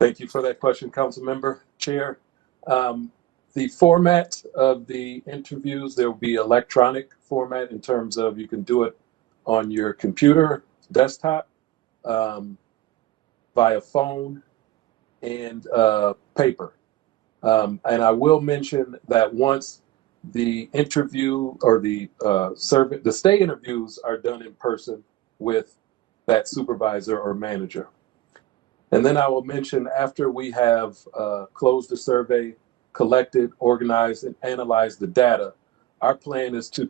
Thank you for that question, Councilmember. Chair. The format of the interviews, there will be electronic format in terms of you can do it on your computer, desktop, via phone, and paper. And I will mention that once the interview or the survey, the stay interviews are done in person with that supervisor or manager. And then I will mention after we have closed the survey, collected, organized, and analyzed the data, our plan is to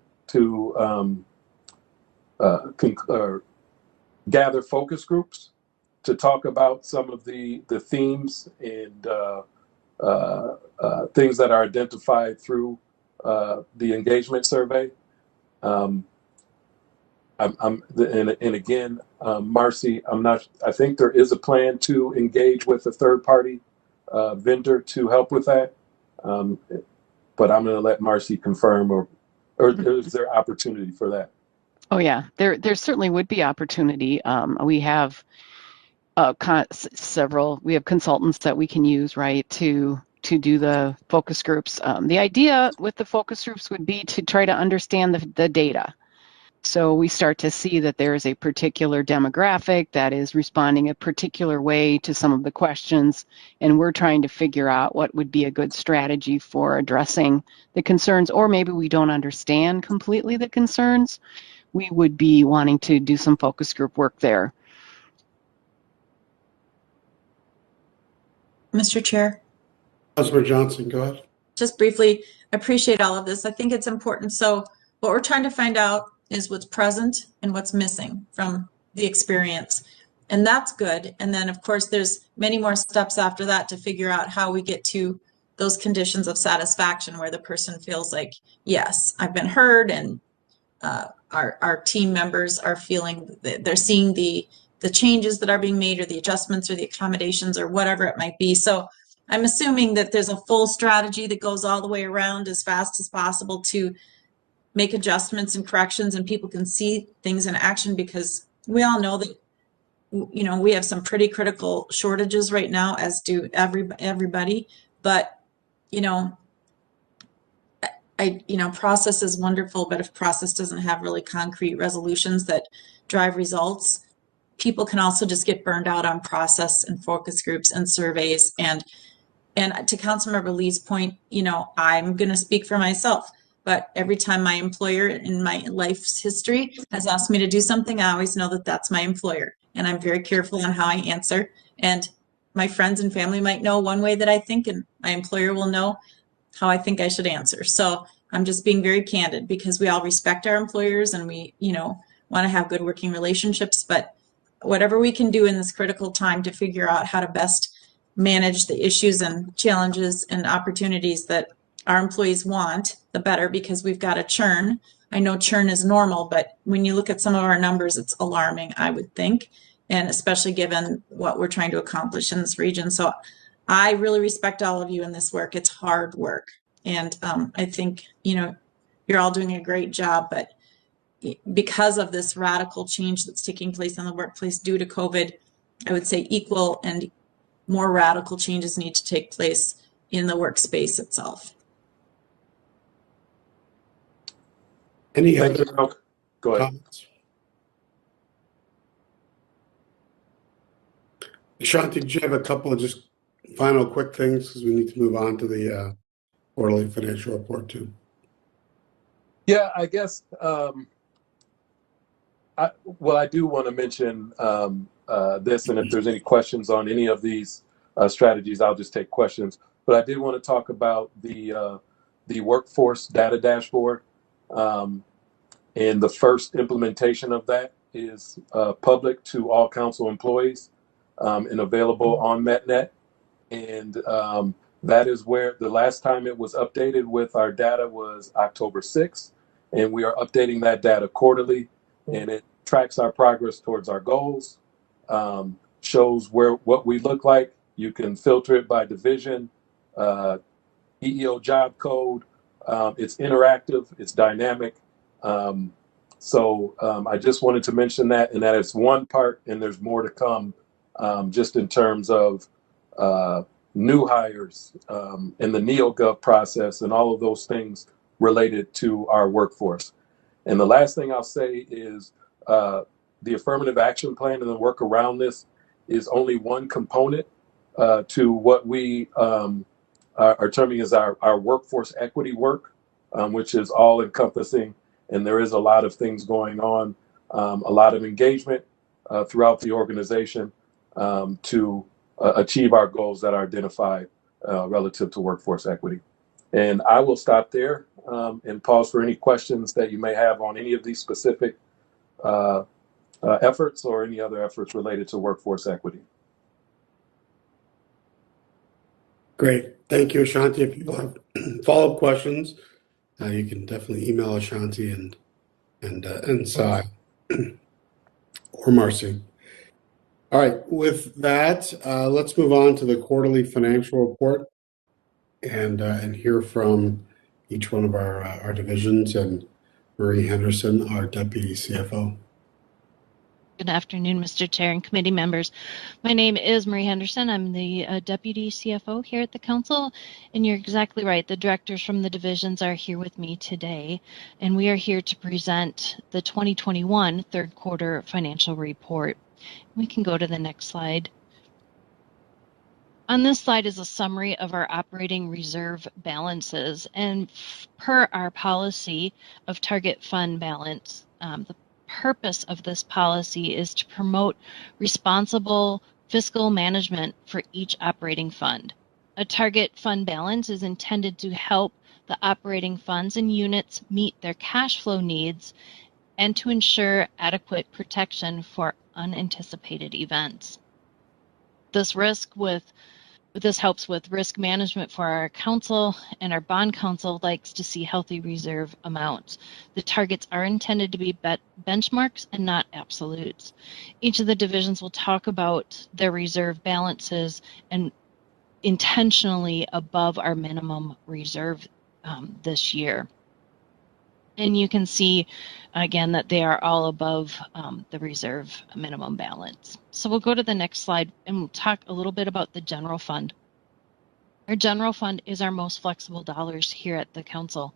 gather focus groups to talk about some of the themes and things that are identified through the engagement survey. And again, Marcy, I think there is a plan to engage with a third party vendor to help with that. But I'm going to let Marcy confirm, or is there opportunity for that? Oh yeah, there certainly would be opportunity. We have we have consultants that we can use, right, to do the focus groups. The idea with the focus groups would be to try to understand the data. So we start to see that there is a particular demographic that is responding a particular way to some of the questions, and we're trying to figure out what would be a good strategy for addressing the concerns, or maybe we don't understand completely the concerns. We would be wanting to do some focus group work there. Mr. Chair. Councilor Johnson, go ahead. Just briefly, I appreciate all of this. I think it's important. So what we're trying to find out is what's present and what's missing from the experience. And that's good. And then of course, there's many more steps after that to figure out how we get to those conditions of satisfaction where the person feels like, yes, I've been heard, and our team members are feeling that they're seeing the the changes that are being made, or the adjustments, or the accommodations, or whatever it might be. So I'm assuming that there's a full strategy that goes all the way around as fast as possible to make adjustments and corrections, and people can see things in action, because we all know that, you know, we have some pretty critical shortages right now, as do everybody. But, you know, process is wonderful, but if process doesn't have really concrete resolutions that drive results, people can also just get burned out on process and focus groups and surveys. And to Councilmember Lee's point, you know, I'm going to speak for myself, but every time my employer in my life's history has asked me to do something, I always know that that's my employer, and I'm very careful on how I answer. And my friends and family might know one way that I think, and my employer will know how I think I should answer. So I'm just being very candid, because we all respect our employers, and we, you know, want to have good working relationships. But whatever we can do in this critical time to figure out how to best manage the issues and challenges and opportunities that our employees want, the better, because we've got a churn. I know churn is normal, but when you look at some of our numbers, it's alarming, I would think, and especially given what we're trying to accomplish in this region. So I really respect all of you in this work. It's hard work. And I think, you know, you're all doing a great job, but because of this radical change that's taking place in the workplace due to COVID, I would say equal and more radical changes need to take place in the workspace itself. Any Thank other you. Go ahead. comments? Ashanti, did you have a couple of just final quick things, because we need to move on to the quarterly financial report too? Yeah, I guess, I do want to mention this, and if there's any questions on any of these strategies, I'll just take questions. But I did want to talk about the workforce data dashboard, and the first implementation of that is public to all council employees, and available on MetNet. And that is where the last time it was updated with our data was October 6th, and we are updating that data quarterly, and it tracks our progress towards our goals, shows what we look like. You can filter it by division, EEO job code. It's interactive, it's dynamic. So I just wanted to mention that, and that it's one part, and there's more to come, just in terms of new hires, and the NeoGov process, and all of those things related to our workforce. And the last thing I'll say is the affirmative action plan and the work around this is only one component to what we are terming as our workforce equity work, which is all encompassing. And there is a lot of things going on, a lot of engagement throughout the organization to achieve our goals that are identified relative to workforce equity. And I will stop there and pause for any questions that you may have on any of these specific efforts, or any other efforts related to workforce equity. Great. Thank you, Ashanti. If you have follow-up questions, you can definitely email Ashanti and Sai or Marcy. All right, with that, let's move on to the quarterly financial report and hear from each one of our divisions, and Marie Henderson, our Deputy CFO. Good afternoon, Mr. Chair and committee members. My name is Marie Henderson. I'm the Deputy CFO here at the Council, and you're exactly right. The directors from the divisions are here with me today, and we are here to present the 2021 third quarter financial report. We can go to the next slide. On this slide is a summary of our operating reserve balances, and per our policy of target fund balance, the purpose of this policy is to promote responsible fiscal management for each operating fund. A target fund balance is intended to help the operating funds and units meet their cash flow needs and to ensure adequate protection for unanticipated events. This risk with This helps with risk management for our council, and our bond council likes to see healthy reserve amounts. The targets are intended to be benchmarks and not absolutes. Each of the divisions will talk about their reserve balances and intentionally above our minimum reserve this year. And you can see again that they are all above the reserve minimum balance. So we'll go to the next slide and we'll talk a little bit about the general fund. Our general fund is our most flexible dollars here at the council.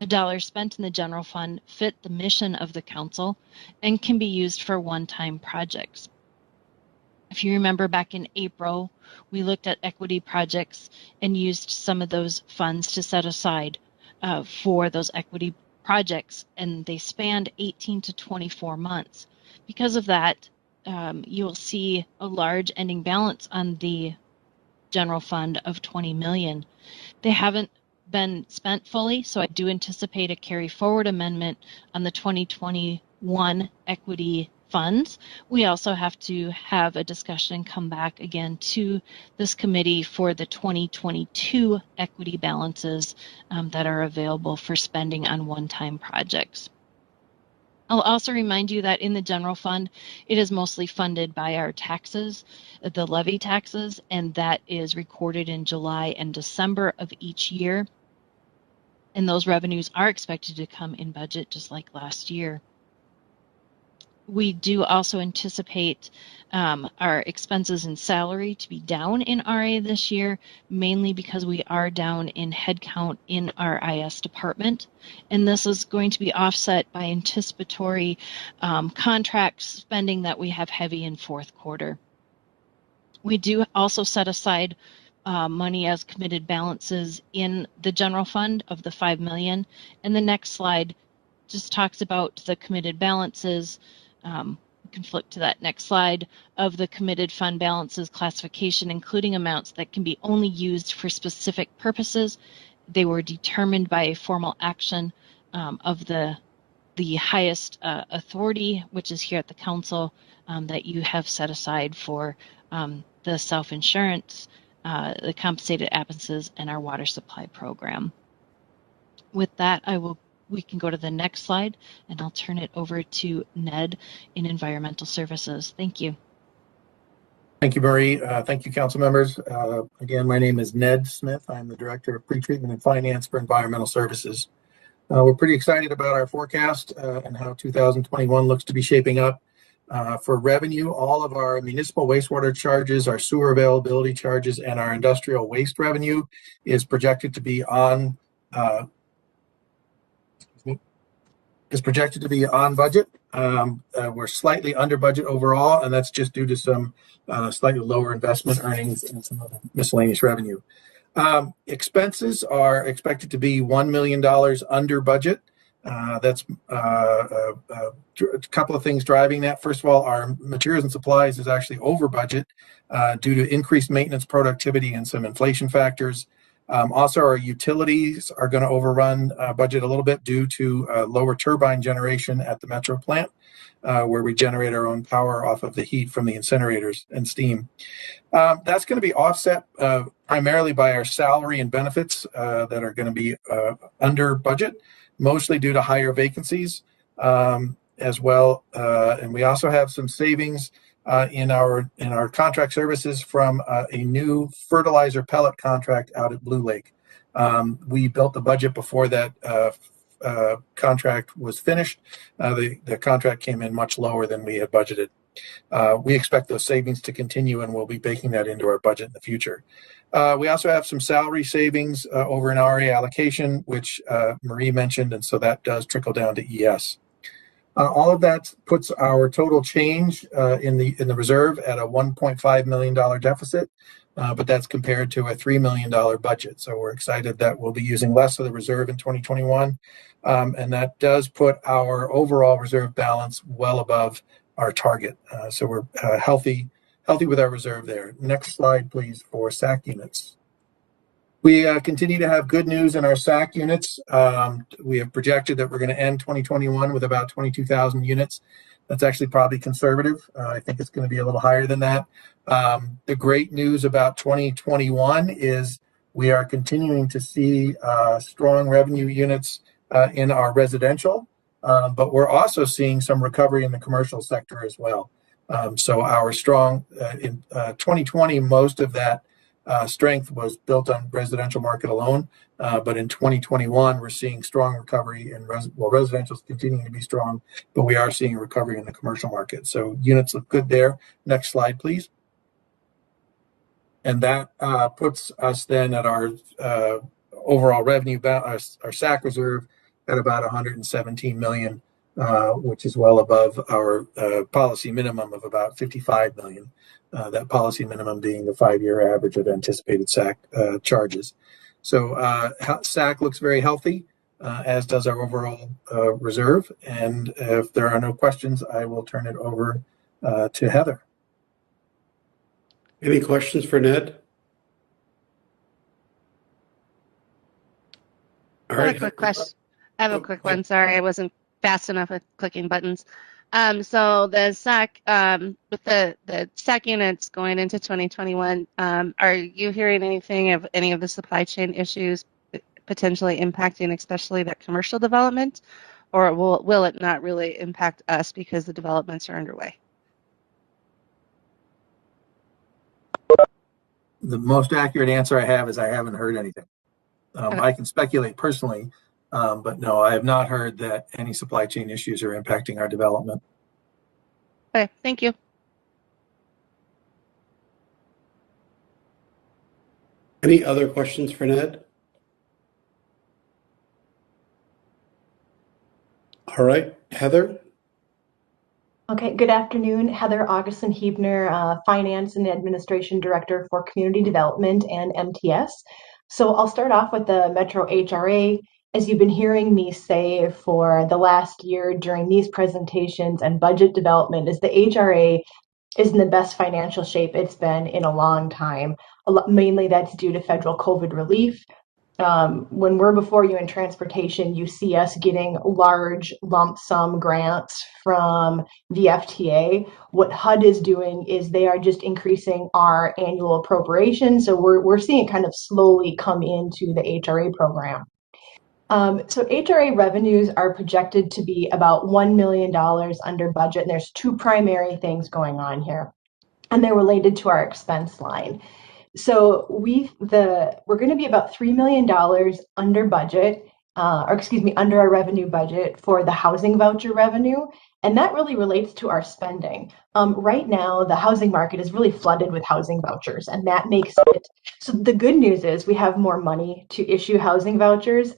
The dollars spent in the general fund fit the mission of the council and can be used for one-time projects. If you remember back in April, we looked at equity projects and used some of those funds to set aside for those equity projects, and they spanned 18 to 24 months. Because of that, you'll see a large ending balance on the general fund of 20 million. They haven't been spent fully, so I do anticipate a carry forward amendment on the 2021 equity funds. We also have to have a discussion and come back again to this committee for the 2022 equity balances that are available for spending on one-time projects. I'll also remind you that in the general fund, it is mostly funded by our taxes, the levy taxes, and that is recorded in July and December of each year. And those revenues are expected to come in budget just like last year. We do also anticipate our expenses and salary to be down in RA this year, mainly because we are down in headcount in our IS department. And this is going to be offset by anticipatory contract spending that we have heavy in fourth quarter. We do also set aside money as committed balances in the general fund of the 5 million. And the next slide just talks about the committed balances. We can flip to that next slide of the committed fund balances classification, including amounts that can be only used for specific purposes. They were determined by a formal action of the highest authority, which is here at the council, that you have set aside for the self-insurance, the compensated absences, and our water supply program. With that, we can go to the next slide, and I'll turn it over to Ned in Environmental Services. Thank you. Thank you, Marie. Thank you, council members. Again, my name is Ned Smith. I'm the Director of Pretreatment and Finance for Environmental Services. We're pretty excited about our forecast and how 2021 looks to be shaping up. For revenue, all of our municipal wastewater charges, our sewer availability charges, and our industrial waste revenue is projected to be on budget. We're slightly under budget overall, and that's just due to some slightly lower investment earnings and some other miscellaneous revenue. Expenses are expected to be $1 million under budget. That's a couple of things driving that. First of all, our materials and supplies is actually over budget due to increased maintenance productivity and some inflation factors. Also, our utilities are going to overrun budget a little bit due to lower turbine generation at the Metro plant, where we generate our own power off of the heat from the incinerators and steam. That's going to be offset primarily by our salary and benefits that are going to be under budget, mostly due to higher vacancies as well. And we also have some savings in our contract services from a new fertilizer pellet contract out at Blue Lake. We built the budget before that contract was finished. The contract came in much lower than we had budgeted. We expect those savings to continue, and we'll be baking that into our budget in the future. We also have some salary savings over in RA allocation, which Marie mentioned, and so that does trickle down to ES. All of that puts our total change in the reserve at a $1.5 million deficit, but that's compared to a $3 million budget. So we're excited that we'll be using less of the reserve in 2021, and that does put our overall reserve balance well above our target. So we're healthy with our reserve there. Next slide, please, for SAC units. We continue to have good news in our SAC units. We have projected that we're going to end 2021 with about 22,000 units. That's actually probably conservative. I think it's going to be a little higher than that. The great news about 2021 is we are continuing to see strong revenue units in our residential, but we're also seeing some recovery in the commercial sector as well. So our strong in 2020, most of that strength was built on residential market alone. But in 2021, we're seeing strong recovery in residential is continuing to be strong, but we are seeing a recovery in the commercial market. So units look good there. Next slide, please. And that puts us then at our overall revenue, our SAC reserve at about 117 million, which is well above our policy minimum of about 55 million. That policy minimum being the 5-year average of anticipated SAC charges. So SAC looks very healthy, as does our overall reserve. And if there are no questions, I will turn it over to Heather. Any questions for Ned? All I have right. a quick question. I have a quick one. Sorry, I wasn't fast enough at clicking buttons. So the SAC, with the SAC units going into 2021, are you hearing anything of any of the supply chain issues potentially impacting, especially that commercial development, or will it not really impact us because the developments are underway? The most accurate answer I have is I haven't heard anything. I can speculate personally, but no, I have not heard that any supply chain issues are impacting our development. Okay, thank you. Any other questions for Ned? All right, Heather. Okay, good afternoon. Heather Augustin-Hebner, Finance and Administration Director for Community Development and MTS. So I'll start off with the Metro HRA. As you've been hearing me say for the last year during these presentations and budget development, is the HRA is in the best financial shape it's been in a long time. Mainly that's due to federal COVID relief. When we're before you in transportation, you see us getting large lump sum grants from the FTA. What HUD is doing is they are just increasing our annual appropriation. So we're seeing it kind of slowly come into the HRA program. So HRA revenues are projected to be about $1 million under budget. And there's two primary things going on here, and they're related to our expense line. So we're going to be about $3 million under budget, under our revenue budget for the housing voucher revenue. And that really relates to our spending. Right now, the housing market is really flooded with housing vouchers, and that makes it, so the good news is we have more money to issue housing vouchers.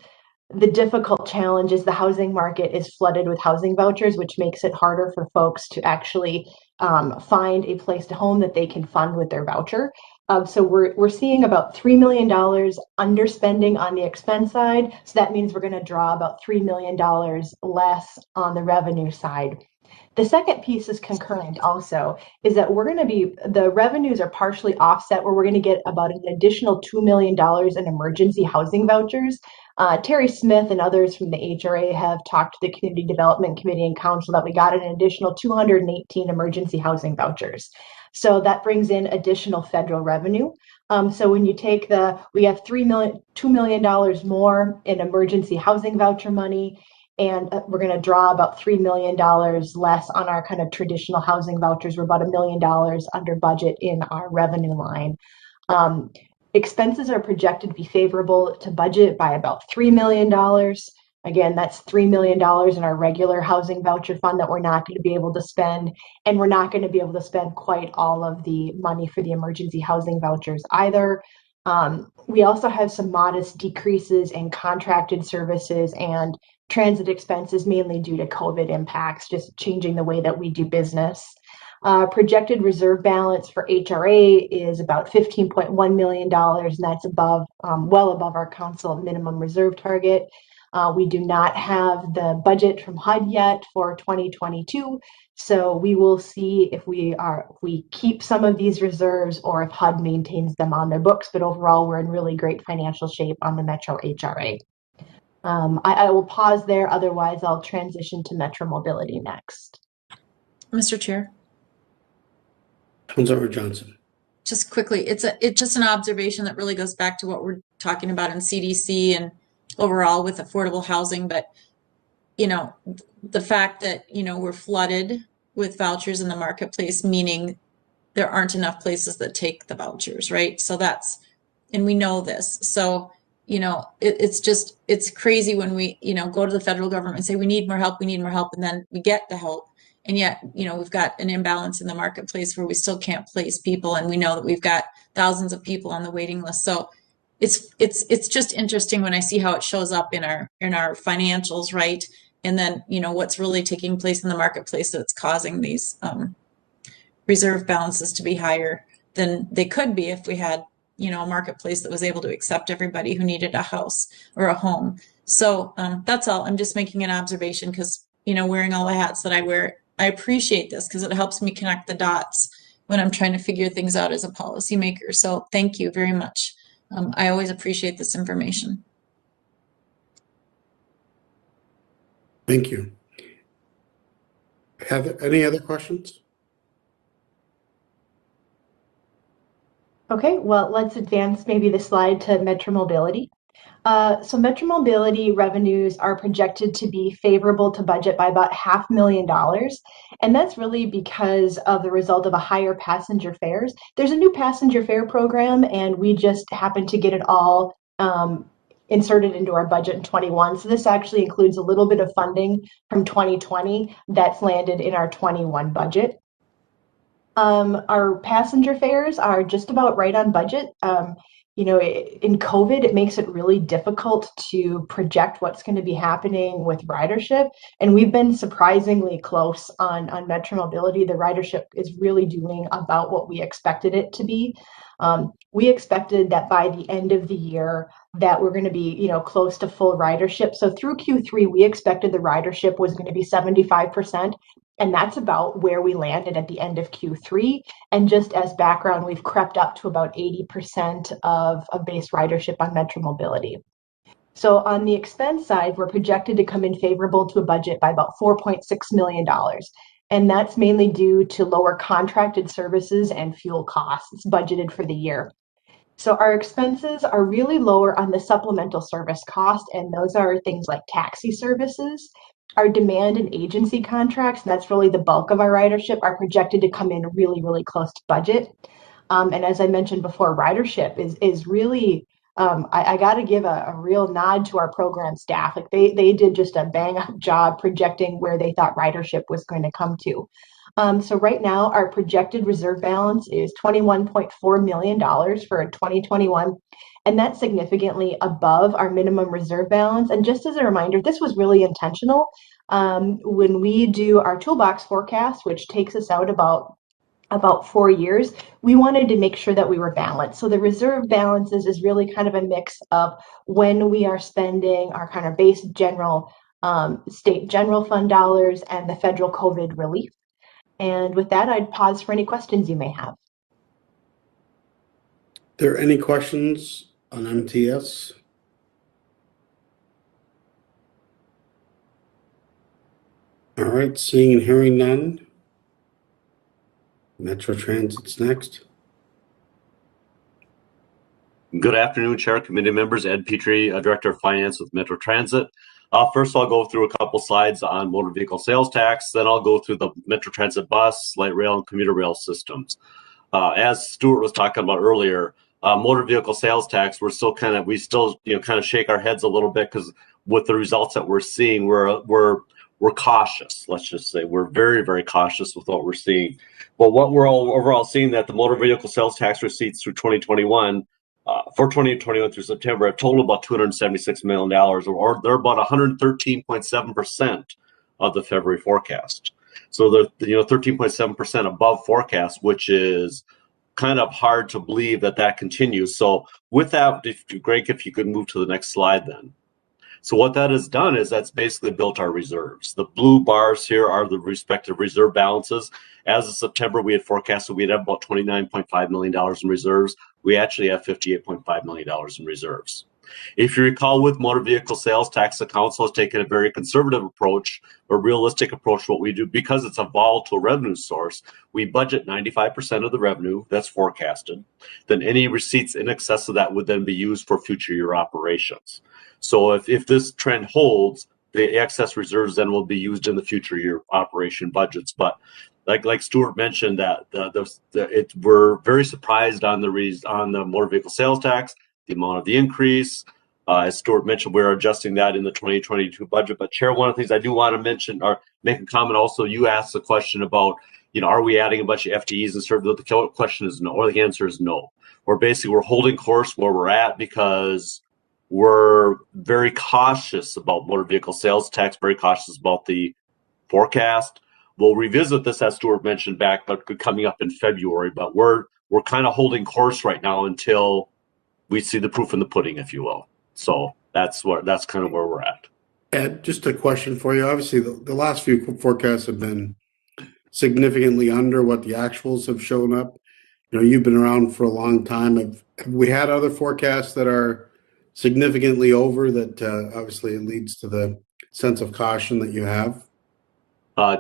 The difficult challenge is the housing market is flooded with housing vouchers, which makes it harder for folks to actually find a place to home that they can fund with their voucher. So we're seeing about $3 million underspending on the expense side. So that means we're going to draw about $3 million less on the revenue side. The second piece is concurrent also, is that the revenues are partially offset where we're going to get about an additional $2 million in emergency housing vouchers. Terry Smith and others from the HRA have talked to the Community Development Committee and Council that we got an additional 218 emergency housing vouchers. So that brings in additional federal revenue. So when you take we have $2 million more in emergency housing voucher money, and we're going to draw about $3 million less on our kind of traditional housing vouchers. We're about $1 million under budget in our revenue line. Expenses are projected to be favorable to budget by about $3 million. Again, that's $3 million in our regular housing voucher fund that we're not going to be able to spend. And we're not going to be able to spend quite all of the money for the emergency housing vouchers either. We also have some modest decreases in contracted services and transit expenses, mainly due to COVID impacts, just changing the way that we do business. Projected reserve balance for HRA is about $15.1 million, and that's well above our council minimum reserve target. We do not have the budget from HUD yet for 2022, so we will see if we keep some of these reserves or if HUD maintains them on their books. But overall, we're in really great financial shape on the Metro HRA. I will pause there. Otherwise, I'll transition to Metro Mobility next. Mr. Chair, Councilmember Johnson. just quickly, it's just an observation that really goes back to what we're talking about in CDC and overall with affordable housing. But, you know, the fact that, you know, we're flooded with vouchers in the marketplace, meaning there aren't enough places that take the vouchers, right? So that's, and we know this. So, you know, it's crazy when we, you know, go to the federal government and say, we need more help, and then we get the help. And yet, you know, we've got an imbalance in the marketplace where we still can't place people. And we know that we've got thousands of people on the waiting list. So it's just interesting when I see how it shows up in our financials, right? And then, you know, what's really taking place in the marketplace that's causing these reserve balances to be higher than they could be if we had, you know, a marketplace that was able to accept everybody who needed a house or a home. So that's all. I'm just making an observation because, you know, wearing all the hats that I wear, I appreciate this because it helps me connect the dots when I'm trying to figure things out as a policymaker. So thank you very much. I always appreciate this information. Thank you. Have any other questions? Okay, well, let's advance maybe the slide to Metro Mobility. So Metro Mobility revenues are projected to be favorable to budget by about $500,000. And that's really because of the result of a higher passenger fares. There's a new passenger fare program, and we just happened to get it all inserted into our budget in 21. So this actually includes a little bit of funding from 2020 that's landed in our 21 budget. Our passenger fares are just about right on budget. You know, in COVID, it makes it really difficult to project what's going to be happening with ridership. And we've been surprisingly close on Metro Mobility. The ridership is really doing about what we expected it to be. We expected that by the end of the year that we're going to be, you know, close to full ridership. So through Q3, we expected the ridership was going to be 75%. And that's about where we landed at the end of Q3. And just as background, we've crept up to about 80% of base ridership on Metro Mobility. So on the expense side, we're projected to come in favorable to a budget by about $4.6 million. And that's mainly due to lower contracted services and fuel costs budgeted for the year. So our expenses are really lower on the supplemental service cost, and those are things like taxi services. Our demand and agency contracts, that's really the bulk of our ridership, are projected to come in really, really close to budget. And as I mentioned before, ridership is really, I got to give a real nod to our program staff. Like they did just a bang up job projecting where they thought ridership was going to come to. So right now, our projected reserve balance is $21.4 million for 2021, and that's significantly above our minimum reserve balance. And just as a reminder, this was really intentional. When we do our toolbox forecast, which takes us out about 4 years, we wanted to make sure that we were balanced. So the reserve balances is really kind of a mix of when we are spending our kind of base general state general fund dollars and the federal COVID relief. And with that, I'd pause for any questions you may have. There any questions on MTS? All right, seeing and hearing none. Metro Transit's next. Good afternoon, Chair, committee members. Ed Petrie, Director of Finance with Metro Transit. First, I'll go through a couple slides on motor vehicle sales tax. Then I'll go through the Metro Transit bus, light rail, and commuter rail systems. As Stuart was talking about earlier, motor vehicle sales tax, we still kind of shake our heads a little bit because with the results that we're seeing, we're cautious. Let's just say we're very, very cautious with what we're seeing. But what we're overall seeing that the motor vehicle sales tax receipts through 2021. For 2021 through September, have totaled about $276 million, or they're about 113.7% of the February forecast. So they're 13.7% above forecast, which is kind of hard to believe that continues. So with that, Greg, if you could move to the next slide then. So what that has done is that's basically built our reserves. The blue bars here are the respective reserve balances. As of September, we had forecasted we'd have about $29.5 million in reserves. We actually have $58.5 million in reserves. If you recall, with motor vehicle sales tax, the council has taken a very conservative approach, a realistic approach to what we do. Because it's a volatile revenue source, we budget 95% of the revenue that's forecasted. Then any receipts in excess of that would then be used for future year operations. So if this trend holds, the excess reserves then will be used in the future year operation budgets. But like Stuart mentioned, that we're very surprised on the motor vehicle sales tax, the amount of the increase. As Stuart mentioned, we're adjusting that in the 2022 budget. But Chair, one of the things I do want to mention or make a comment also, you asked the question about, are we adding a bunch of FTEs and service? The question is no, or the answer is no. We're holding course where we're at because we're very cautious about motor vehicle sales tax, very cautious about the forecast. We'll revisit this, as Stuart mentioned, but coming up in February. But we're kind of holding course right now until we see the proof in the pudding, if you will. So that's kind of where we're at. Ed, just a question for you. Obviously, the last few forecasts have been significantly under what the actuals have shown up. You've been around for a long time. Have we had other forecasts that are significantly over that obviously it leads to the sense of caution that you have?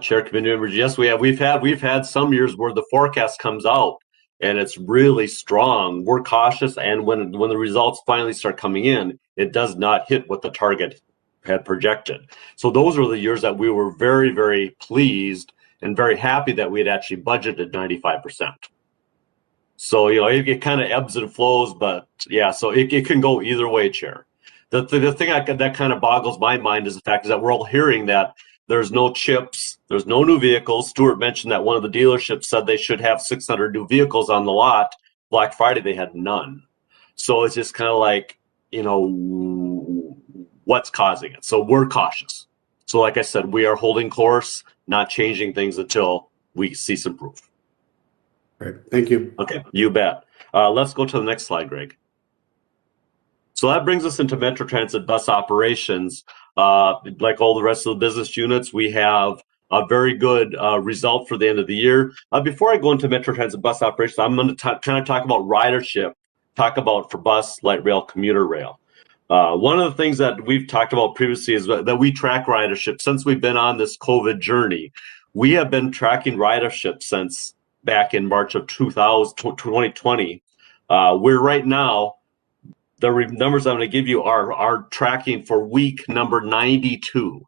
Chair, committee members, yes, we have. We've had some years where the forecast comes out and it's really strong. We're cautious, and when the results finally start coming in, it does not hit what the target had projected. So those are the years that we were very, very pleased and very happy that we had actually budgeted 95%. So it kind of ebbs and flows, but yeah, so it can go either way, Chair. The thing that kind of boggles my mind is the fact is that we're all hearing that there's no chips, there's no new vehicles. Stuart mentioned that one of the dealerships said they should have 600 new vehicles on the lot. Black Friday, they had none. So it's just kind of like, what's causing it? So we're cautious. So like I said, we are holding course, not changing things until we see some proof. Great, thank you. Okay, you bet. Let's go to the next slide, Greg. So that brings us into Metro Transit bus operations. Like all the rest of the business units, we have a very good result for the end of the year. Before I go into Metro Transit bus operations, I'm going to kind of talk about ridership, talk about for bus, light rail, commuter rail. One of the things that we've talked about previously is that we track ridership. Since we've been on this COVID journey, we have been tracking ridership since back in March of 2020. We're right now, the numbers I'm going to give you are tracking for week number 92.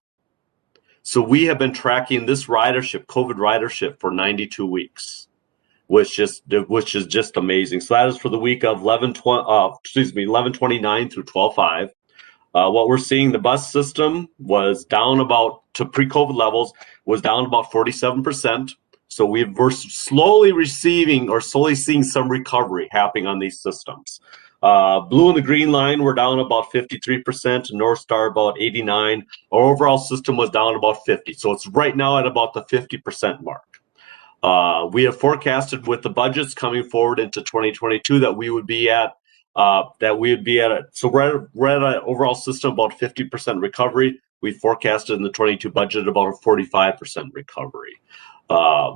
So we have been tracking this ridership, COVID ridership, for 92 weeks, which is just amazing. So that is for the week of 11/29 through 12/5. What we're seeing, the bus system was down about to pre-COVID levels, was down about 47%. So we're slowly seeing some recovery happening on these systems. Blue and the green line were down about 53%, North Star about 89. Our overall system was down about 50. So it's right now at about the 50% mark. We have forecasted with the budgets coming forward into 2022 that we would be at so we're at an overall system about 50% recovery. We forecasted in the 22 budget about a 45% recovery.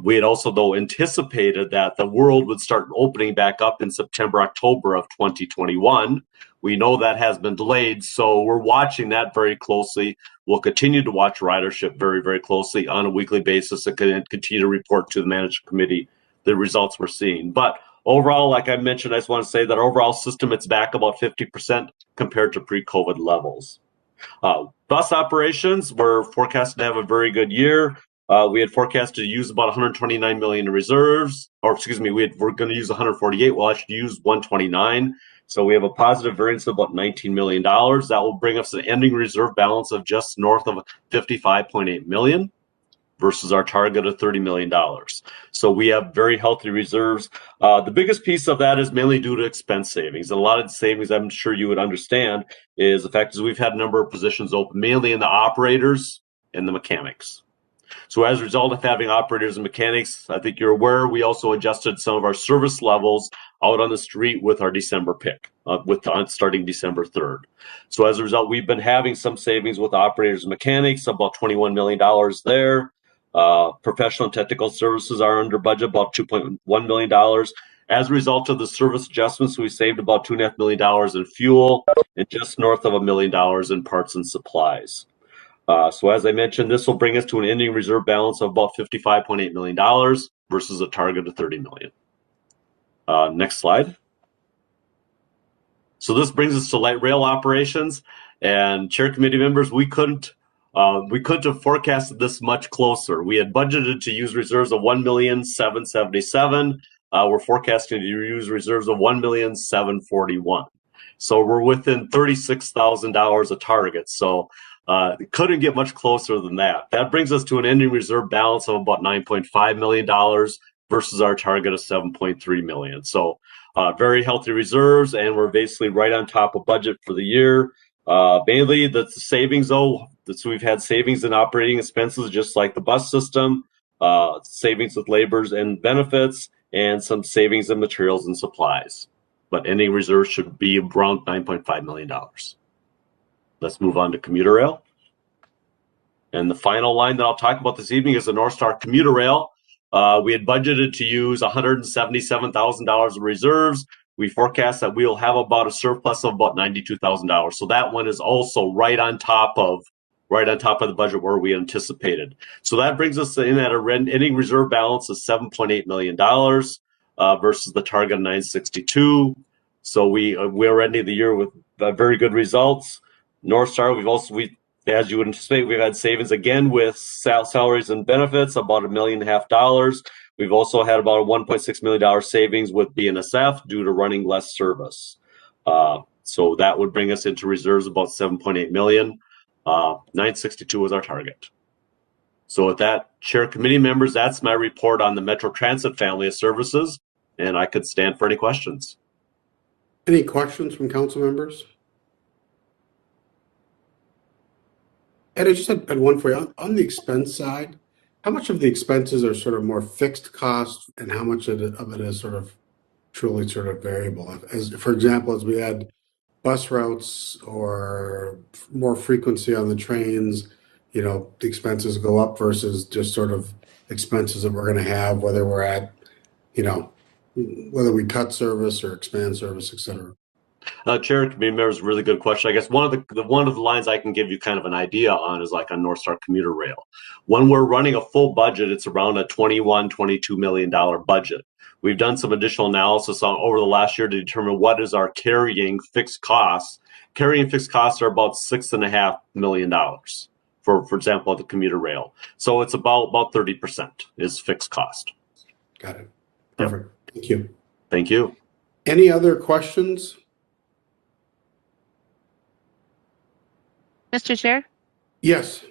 We had also, though, anticipated that the world would start opening back up in September, October of 2021. We know that has been delayed, so we're watching that very closely. We'll continue to watch ridership very, very closely on a weekly basis and continue to report to the management committee the results we're seeing. But overall, like I mentioned, I just want to say that overall system, it's back about 50% compared to pre-COVID levels. Bus operations, we're forecasted to have a very good year. We had forecasted to use about 129 million in reserves, or excuse me, we're going to use 148. We'll actually use 129. So we have a positive variance of about $19 million. That will bring us an ending reserve balance of just north of 55.8 million versus our target of $30 million. So we have very healthy reserves. The biggest piece of that is mainly due to expense savings. And a lot of the savings, I'm sure you would understand, is the fact is we've had a number of positions open, mainly in the operators and the mechanics. So as a result of having operators and mechanics, I think you're aware, we also adjusted some of our service levels out on the street with our December pick, starting December 3rd. So as a result, we've been having some savings with operators and mechanics, about $21 million there. Professional and technical services are under budget, about $2.1 million. As a result of the service adjustments, we saved about $2.5 million in fuel and just north of $1 million in parts and supplies. So as I mentioned, this will bring us to an ending reserve balance of about $55.8 million versus a target of $30 million. Next slide. So this brings us to light rail operations, and chair committee members, we couldn't have forecasted this much closer. We had budgeted to use reserves of $1,777,000. We're forecasting to use reserves of $1,741,000. So we're within $36,000 of target. So it couldn't get much closer than that. That brings us to an ending reserve balance of about $9.5 million versus our target of $7.3 million. So very healthy reserves, and we're basically right on top of budget for the year. Mainly the savings, though, so we've had savings in operating expenses, just like the bus system, savings with labors and benefits, and some savings in materials and supplies. But ending reserves should be around $9.5 million. Let's move on to commuter rail. And the final line that I'll talk about this evening is the North Star commuter rail. We had budgeted to use $177,000 of reserves. We forecast that we will have about a surplus of about $92,000. So that one is also right on top of the budget where we anticipated. So that brings us in at a ending reserve balance of $7.8 million versus the target of $962. So we're ending the year with very good results. North Star, as you would anticipate, we've had savings again with salaries and benefits, about $1.5 million. We've also had about a $1.6 million savings with BNSF due to running less service. So that would bring us into reserves about $7.8 million. 962 was our target. So with that, chair committee members, that's my report on the Metro Transit family of services, and I could stand for any questions. Any questions from council members? Ed, I just had one for you. On the expense side, how much of the expenses are sort of more fixed cost and how much of it is sort of truly sort of variable? As for example, as we add bus routes or more frequency on the trains, the expenses go up versus just sort of expenses that we're going to have, whether we're at, whether we cut service or expand service, et cetera. Chair committee members, really good question. I guess one of the lines I can give you kind of an idea on is like on North Star commuter rail. When we're running a full budget, it's around a $22 million budget. We've done some additional analysis over the last year to determine what is our carrying fixed costs. Carrying fixed costs are about $6.5 million, for example, at the commuter rail. So it's about 30% is fixed cost. Got it. Perfect. Yep. Thank you. Thank you. Any other questions? Mr. Chair? Yes.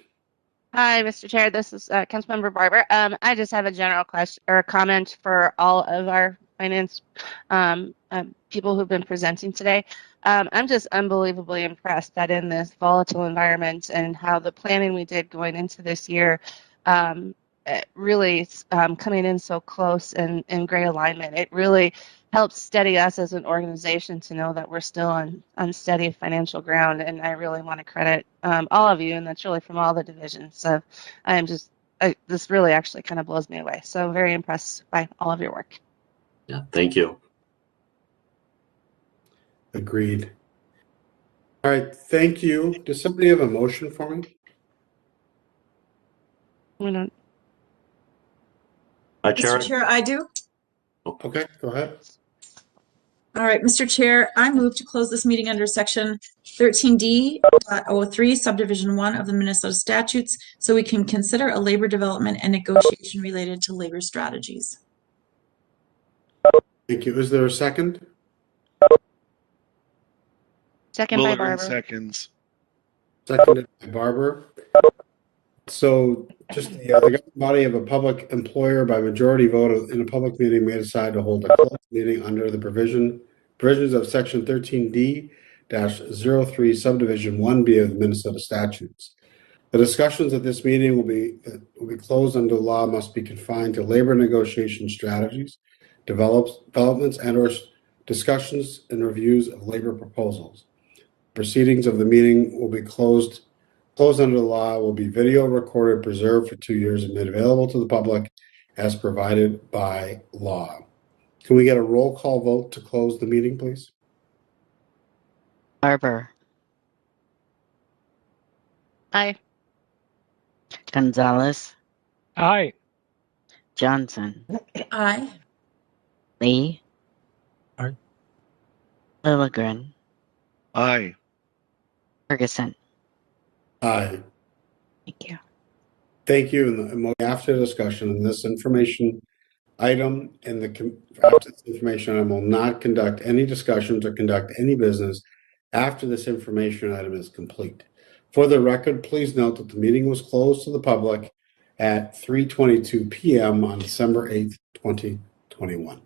Hi, Mr. Chair. This is Councilmember Barber. I just have a general question or a comment for all of our finance people who've been presenting today. I'm just unbelievably impressed that in this volatile environment and how the planning we did going into this year really coming in so close and in great alignment. It really helps steady us as an organization to know that we're still on steady financial ground. And I really want to credit all of you, and that's really from all the divisions. So this really actually kind of blows me away. So very impressed by all of your work. Yeah, thank you. Agreed. All right, thank you. Does somebody have a motion for me? We don't. Mr. Chair, I do. Okay, go ahead. All right, Mr. Chair, I move to close this meeting under section 13D.03 subdivision 1 of the Minnesota statutes so we can consider a labor development and negotiation related to labor strategies. Thank you. Is there a second? Second by Lilligren Barber. seconds. Seconded by Barber. So just the governing body of a public employer by majority vote in a public meeting may decide to hold a closed meeting under the provisions of section 13D-03 subdivision 1B of the Minnesota statutes. The discussions at this meeting will be closed under the law must be confined to labor negotiation strategies, developments and or discussions and reviews of labor proposals. Proceedings of the meeting will be closed under the law, will be video recorded, preserved for 2 years, and made available to the public as provided by law. Can we get a roll call vote to close the meeting, please? Barber, Aye. Gonzalez, Aye. Johnson, Aye. Lee, Aye. Lilligren, Aye. Ferguson. Aye. Thank you. Thank you. And after discussion on this information item and after this information item will not conduct any discussions or conduct any business after this information item is complete. For the record, please note that the meeting was closed to the public at 3:22 p.m. on December 8th, 2021.